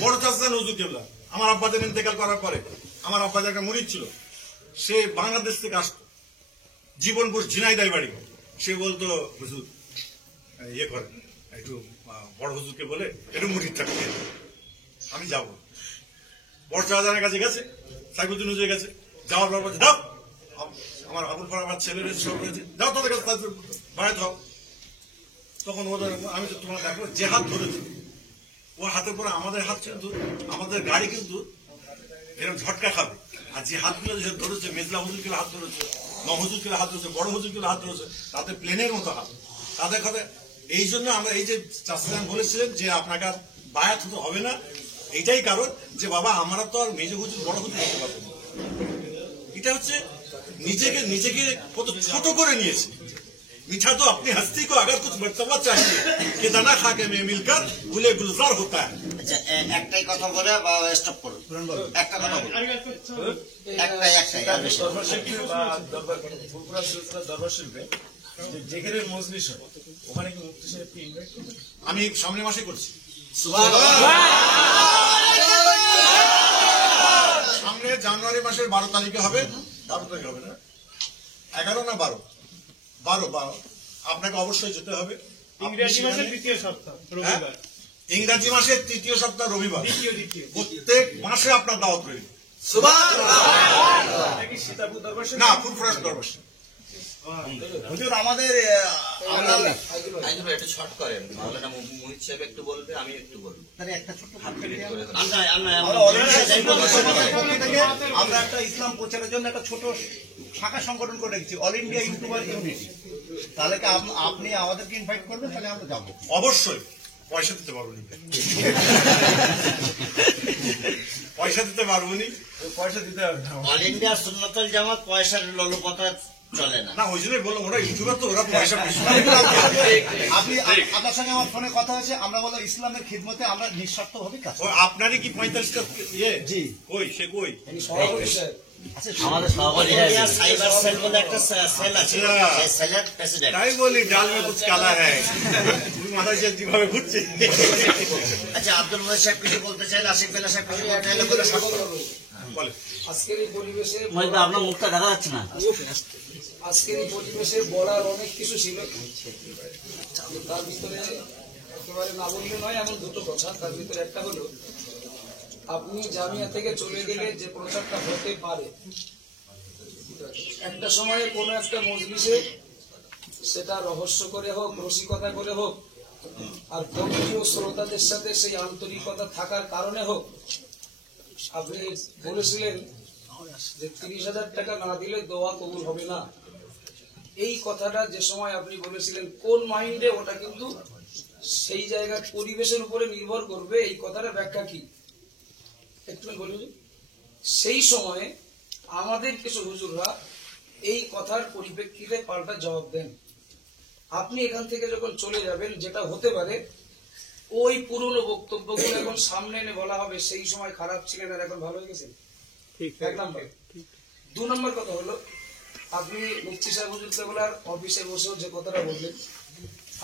বড় চাচান হুজুর কেবলা আমার আব্বাজান ইন্তেকাল করার পরে, আমার আব্বাজান একটা মুরিদ ছিল, সে বাংলাদেশ থেকে আসতো, জীবনপুর ঝিনাইদাই বাড়ি, সে বলতো হুজুর ইয়ে করেন একটু বড় হুজুরকে বলে একটু মুড়ির থাকতে আমি যাবো। বড় চাহাজানের কাছে গেছে, সাইফুদ্দিন হুজুর গেছে, যাওয়ার পর বলছে দাও আমার আবুল ফর আমার ছেলে রয়েছে, সব রয়েছে, যাও তাদের কাছে বাড়াতে হোক। তখন ওদের আমি তো তোমার দেখো যে হাত ধরেছে ওর হাতের পরে আমাদের হাত কিন্তু আমাদের গাড়ি কিন্তু এরকম ঝটকা খাবে। আর যে হাতগুলো যে ধরেছে মেজলা হুজুর কিলো হাত ধরেছে, হুজুর কিলো হাত ধরেছে, বড় হুজুর কিলো হাত ধরেছে, তাদের প্লেনের মতো হাত তাদের কথা। এই জন্য আমরা এই যে চাষাজান বলেছিলেন যে আপনাকে আর বায়াত হতে হবে না, এইটাই কারণ যে বাবা আমরা তো আর মেজ হুজুর বড় হুজুর হতে পারবো না। এটা হচ্ছে নিজেকে কত ছোট করে নিয়েছে। मीठा तो अपनी हस्ती को अगर कुछ मर्तबा चाहिए कि दाना खा के में मिलकर गुले गुलजार होता है। আচ্ছা একটাই কথা বলে স্টপ করুন, একটা কথা বলুন, একটাই আর বেশি না। দরবার শিল্পে বা ফুরফুরা সিলসিলার দরবার শিল্পে যে জেকেরের মজলিস হয় ওখানে কি মুফতি সাহেবকে ইনভাইট করবেন? আমি সামনের মাসে করছি, সামনে জানুয়ারি মাসের 12 তারিখে হবে। 12 তারিখ হবে না, 11 না 12? 12 আপনাকে অবশ্যই যেতে হবে। ইংরেজি মাসের তৃতীয় সপ্তাহ রবিবার, ইংরাজি মাসের তৃতীয় সপ্তাহ রবিবার, প্রত্যেক মাসে আপনার দাওয়াত রইল। সীতাপুর দরবার শিল্পে না, ফুরফুরা দরবার হুজুর আমাদের একটু শর্ট করেন, মাওলানা মুহিত সাহেব একটু বলবে, আমি একটু বলবো। একটা ছোট্ট আমরা আমরা একটা ইসলাম প্রচারের জন্য একটা ছোট শাখা সংগঠন করে রেখেছি, অল ইন্ডিয়া ইউটিউবার ইউনিট। তাহলে কি আপনি আমাদেরকে ইনভাইট করবেন? তাহলে আমরা যাবো। অবশ্যই। পয়সা দিতে পারবো নি, পয়সা দিতে পারবো নি, পয়সা দিতে হবে না। অল ইন্ডিয়া সুন্নাতুল জামাত পয়সার লোলুপতা চলে না। না ওই জন্যই বললাম ওরা ইউটিউবার তো ওরা পয়সা আপনি আপনার সঙ্গে আমার ফোনে কথা হয়েছে, আমরা বললাম ইসলামের খিদমতে আমরা নিঃস্বার্থ ভাবে কাজ করি। আপনারই কি 45টা ইয়ে? জি। কই সে কই? আমাদের সভাপতি সাইবার সেল বলে একটা সেল আছে, সেই সেলের প্রেসিডেন্ট। তাই বলি ডাল মে কুছ কালা হ্যায়, তুমি মাথায় যে যেভাবে ঘুরছে। আচ্ছা আব্দুল মজিদ সাহেব কিছু বলতে চাইলে, আশিক বেলা সাহেব কিছু বলতে চাইলে বলে সব বলে। আজকের এই পরিবেশে আপনার মুখটা দেখা যাচ্ছে না। আজকের এই পরিবেশে বলার অনেক কিছু ছিল, তার ভিতরে একেবারে না বললে নয় এমন দুটো কথা। তার ভিতরে একটা হলো, আপনি জামিয়া থেকে চলে গেলে যে প্রচারটা হতে পারে, একটা সময়ে কোনো একটা মজলিসে সেটা রহস্য করে হোক, রসিকতা করে হোক, আর কমিটি ও শ্রোতাদের সাথে সেই আন্তরিকতা থাকার কারণে হোক, আপনি বলেছিলেন যে 30,000 টাকা না দিলে দোয়া কবুল হবে না। এই কথাটা যে সময় আপনি বলেছিলেন, কোন মাইন্ডে ওটা কিন্তু সেই জায়গার পরিবেশের উপরে নির্ভর করবে। এই কথাটা ব্যাখ্যা কি একটু বলুন। সেই সময়ে আমাদের কিছু হুজুররা এই কথার পরিপ্রেক্ষিতে পাল্টা জবাব দেন। আপনি এখান থেকে যখন চলে যাবেন, যেটা হতে পারে ওই পুরনো বক্তব্যগুলো এখন সামনে এনে বলা হবে সেই সময় খারাপ ছিলেন আর এখন ভালো হয়ে গেছেন। এক নম্বর। 2 নম্বর কথা হলো, আপনি মুফতি সাহেব হুজুর কেবলার অফিসে বসেও যে কথাটা বললেন,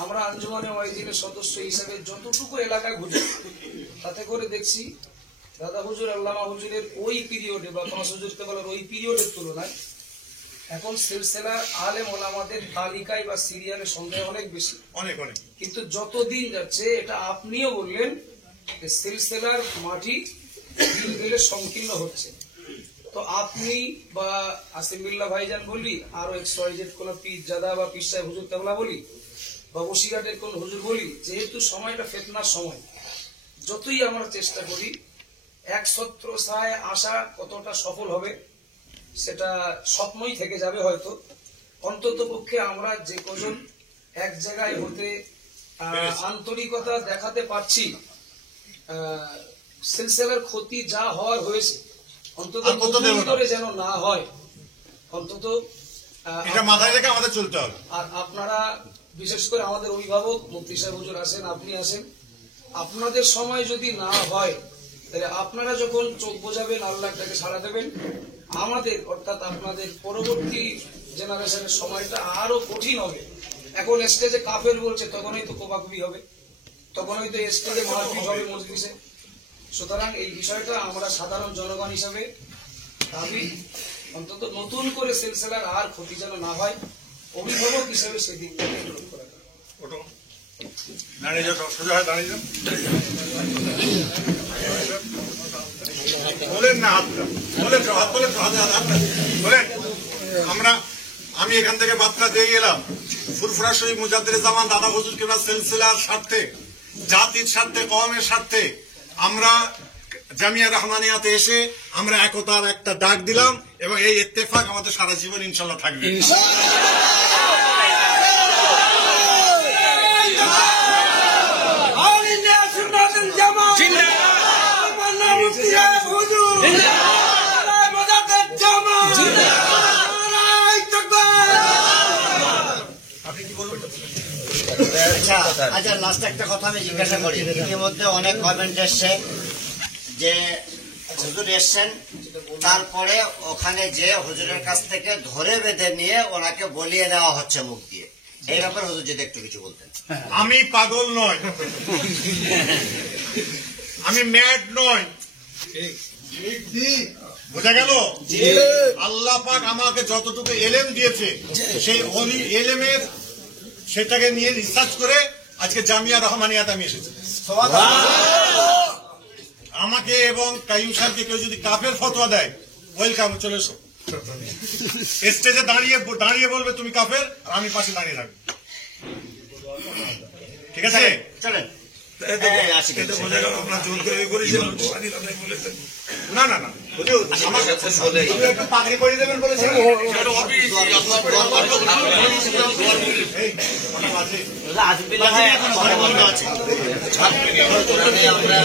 আমরা আঞ্জুমানে ওয়াইজিনের সদস্য হিসাবে যতটুকু এলাকায় ঘুরি, তাতে করে দেখছি দাদা হুজুর আল্লামা হুজুরের ওই পিরিয়ডে বা 5 হুজুর কেবলার ওই পিরিয়ডের তুলনায় এখন সিলসিলার আলেম ওলামাদের তালিকায় বা সিরিয়ালের সংখ্যা অনেক বেশি, অনেক অনেক। কিন্তু যত দিন যাচ্ছে, এটা আপনিও বললেন, সিলসিলার মাটি দিন দিলে সংকীর্ণ হচ্ছে। তো আপনি বা আসিমুল্লাহ ভাইজান বলি, আরো XYZ কোন পীর জাদা বা পীর সাহেব হুজুর কেবলা বলি, বা বসিরহাটের কোন হুজুর বলি, যেহেতু সময়টা ফিতনার সময়, যতই আমরা চেষ্টা করি এক ছত্র ছায় আসা কতটা সফল হবে সেটা স্বপ্নই থেকে যাবে হয়তো। অন্তত পক্ষে আমরা যে কজন এক জায়গায় হতে আন্তরিকতা দেখাতে পারছি, সিলসিলার ক্ষতি যা হওয়ার হয়েছে অন্তত করে যেন না হয়, অন্তত এটা মাথায় রেখে আমাদের চলতে হবে। আর আপনারা বিশেষ করে আমাদের অভিভাবক মুফতি সাহেব হুজুর আসেন, আপনি আসেন, আপনাদের সময় যদি না হয় তাহলে আপনারা যখন চোখ বোঝাবেন, আল্লাহটাকে সাড়া দেবেন, আমাদের অর্থাৎ আপনাদের পরবর্তী জেনারেশনের সময়টা আরো কঠিন হবে। এখন স্টেজে কাফের বলছে, তখনই তো কোপাকুপি হবে, তখনই তো স্টেজে মারপিট হবে মজলিসে। সুতরাং এই বিষয়টা আমরা সাধারণ জনগণ হিসাবে দাবি, অন্তত নতুন করে সিলসিলার আর ক্ষতি যেন না হয়, অভিভাবক হিসেবে সেদিকটাকে লক্ষ্য রাখা। দাঁড়িয়ে যাও, সোজা হয়ে দাঁড়িয়ে যাও। বলেন না হাতটা, বলেন তো, হাত বলেন তো, হাতে হাত হাতটা বলেন। আমি এখান থেকে বার্তা দিয়ে গেলাম, ফুরফুরা শরীফ মুজাদ্দিদ জামান দাদা হুজুর কিবলা সিলসিলার স্বার্থে, জাতির স্বার্থে, কওমের স্বার্থে আমরা জামিয়া রহমানিয়াতে এসে আমরা একতার একটা ডাক দিলাম এবং এই ইত্তেফাক আমাদের সারা জীবন ইনশাল্লাহ থাকবে। আচ্ছা, লাস্ট একটা কথা আমি জিজ্ঞাসা করি। ইতিমধ্যে অনেক কমেন্ট এসছে যে হুজুর এসছেন, তারপরে ওখানে যে হুজুরের কাছ থেকে ধরে বেঁধে নিয়ে ওনাকে বলিয়ে দেওয়া হচ্ছে মুখ দিয়ে। এই ব্যাপারে হুজুর যদি একটু কিছু বলতেন। আমি পাগল নয়, আমি ম্যাড নয়, বোঝা গেল? আল্লাহ পাক আমাকে যতটুকু এলেম দিয়েছে সেই এলেমের সেটাকে নিয়ে রিসার্চ করে আজকে জামিয়া রহমানিয়াতে আমি এসেছি। আমাকে এবং কাইয়ুম সাহেবকে কেউ যদি কাফের ফতোয়া দেয়, ওয়েলকাম, চলে এসো। স্টেজে দাঁড়িয়ে বলবে তুমি কাফের, আর আমি পাশে দাঁড়িয়ে থাকবো। ঠিক আছে? চলেন। না না না, একটু পাগড়ি পরিয়ে দেবেন বলেছেন। আমরা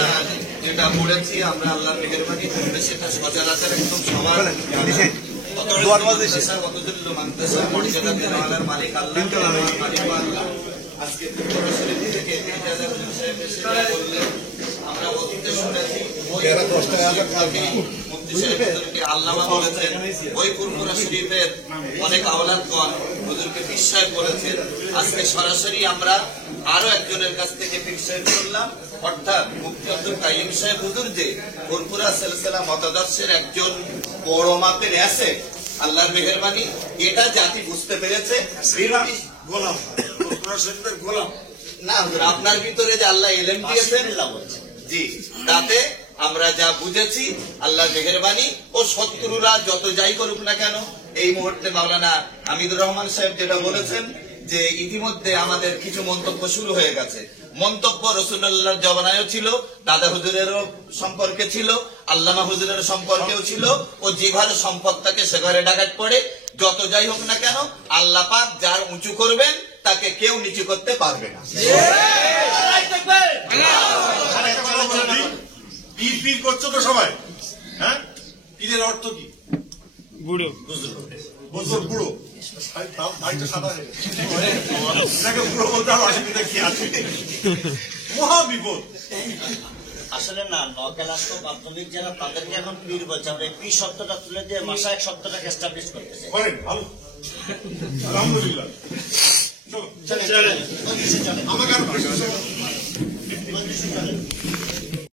যেটা পড়েছি, আমরা আল্লাহ মেহেরবানি করবে সেটা সচরাচর একদম সবার মালিক আল্লাহ। আজকে থেকে আমরা অতীতে শুনেছি আল্লামা বলেছেন ওই ফুরফুরা শরীফের অনেক আওলাদগণ হুজুরকে বিশ্বাস করেছেন। আজকে সরাসরি আমরা আরো একজনের কাছ থেকে বিশ্বাস করলাম, অর্থাৎ মুফতি আব্দুল কাইয়ুম সাহেব হুজুর যে ফুরফুরা সিলসিলা মতাদর্শের একজন বড় মাপের অ্যাসেট, আল্লাহর মেহেরবানি এটা জাতি বুঝতে পেরেছে। গোলাম গোলাম না হুজুর, আপনার ভিতরে যে আল্লাহ এলেম দিয়েছেন, জি, তাতে আমরা যা বুঝেছি আল্লাহর মেহেরবানি। ও শত্রুরা যত যাই করুক না কেন, এই মুহূর্তে মাওলানা হামিদুর রহমান সাহেব যেটা বলেছেন যে ইতিমধ্যে আমাদের কিছু মন্তব্য শুরু হয়ে গেছে। মন্তব্য রাসূলুল্লাহর জমানায়ও ছিল, দাদা হুজুরেরও সম্পর্কে ছিল, আল্লামা হুজুরের সম্পর্কেও ছিল। ও যে ঘরে সম্পদ থাকে সে ঘরে ডাকাত পড়ে। যত যাই হোক না কেন, আল্লাহ পাক যার উঁচু করবেন তাকে কেউ নিচু করতে পারবে না। পীর করছো তো সবাই, হ্যাঁ? পীরের অর্থ কি? বুড়ো। বুড়ো বুড়ো বলতে হবে, অসুবিধা কি আছে? মহা বিপদ। আসলে না, নকেলাস প্রাথমিক যারা তাদেরকে এখন পীর বলছে। আমরা এই পীর শব্দটা তুলে দিয়ে মাশায়েখ শব্দটাকে এস্টাবলিশ করতে চাই। ভালো, আলহামদুলিল্লাহ। আমাকে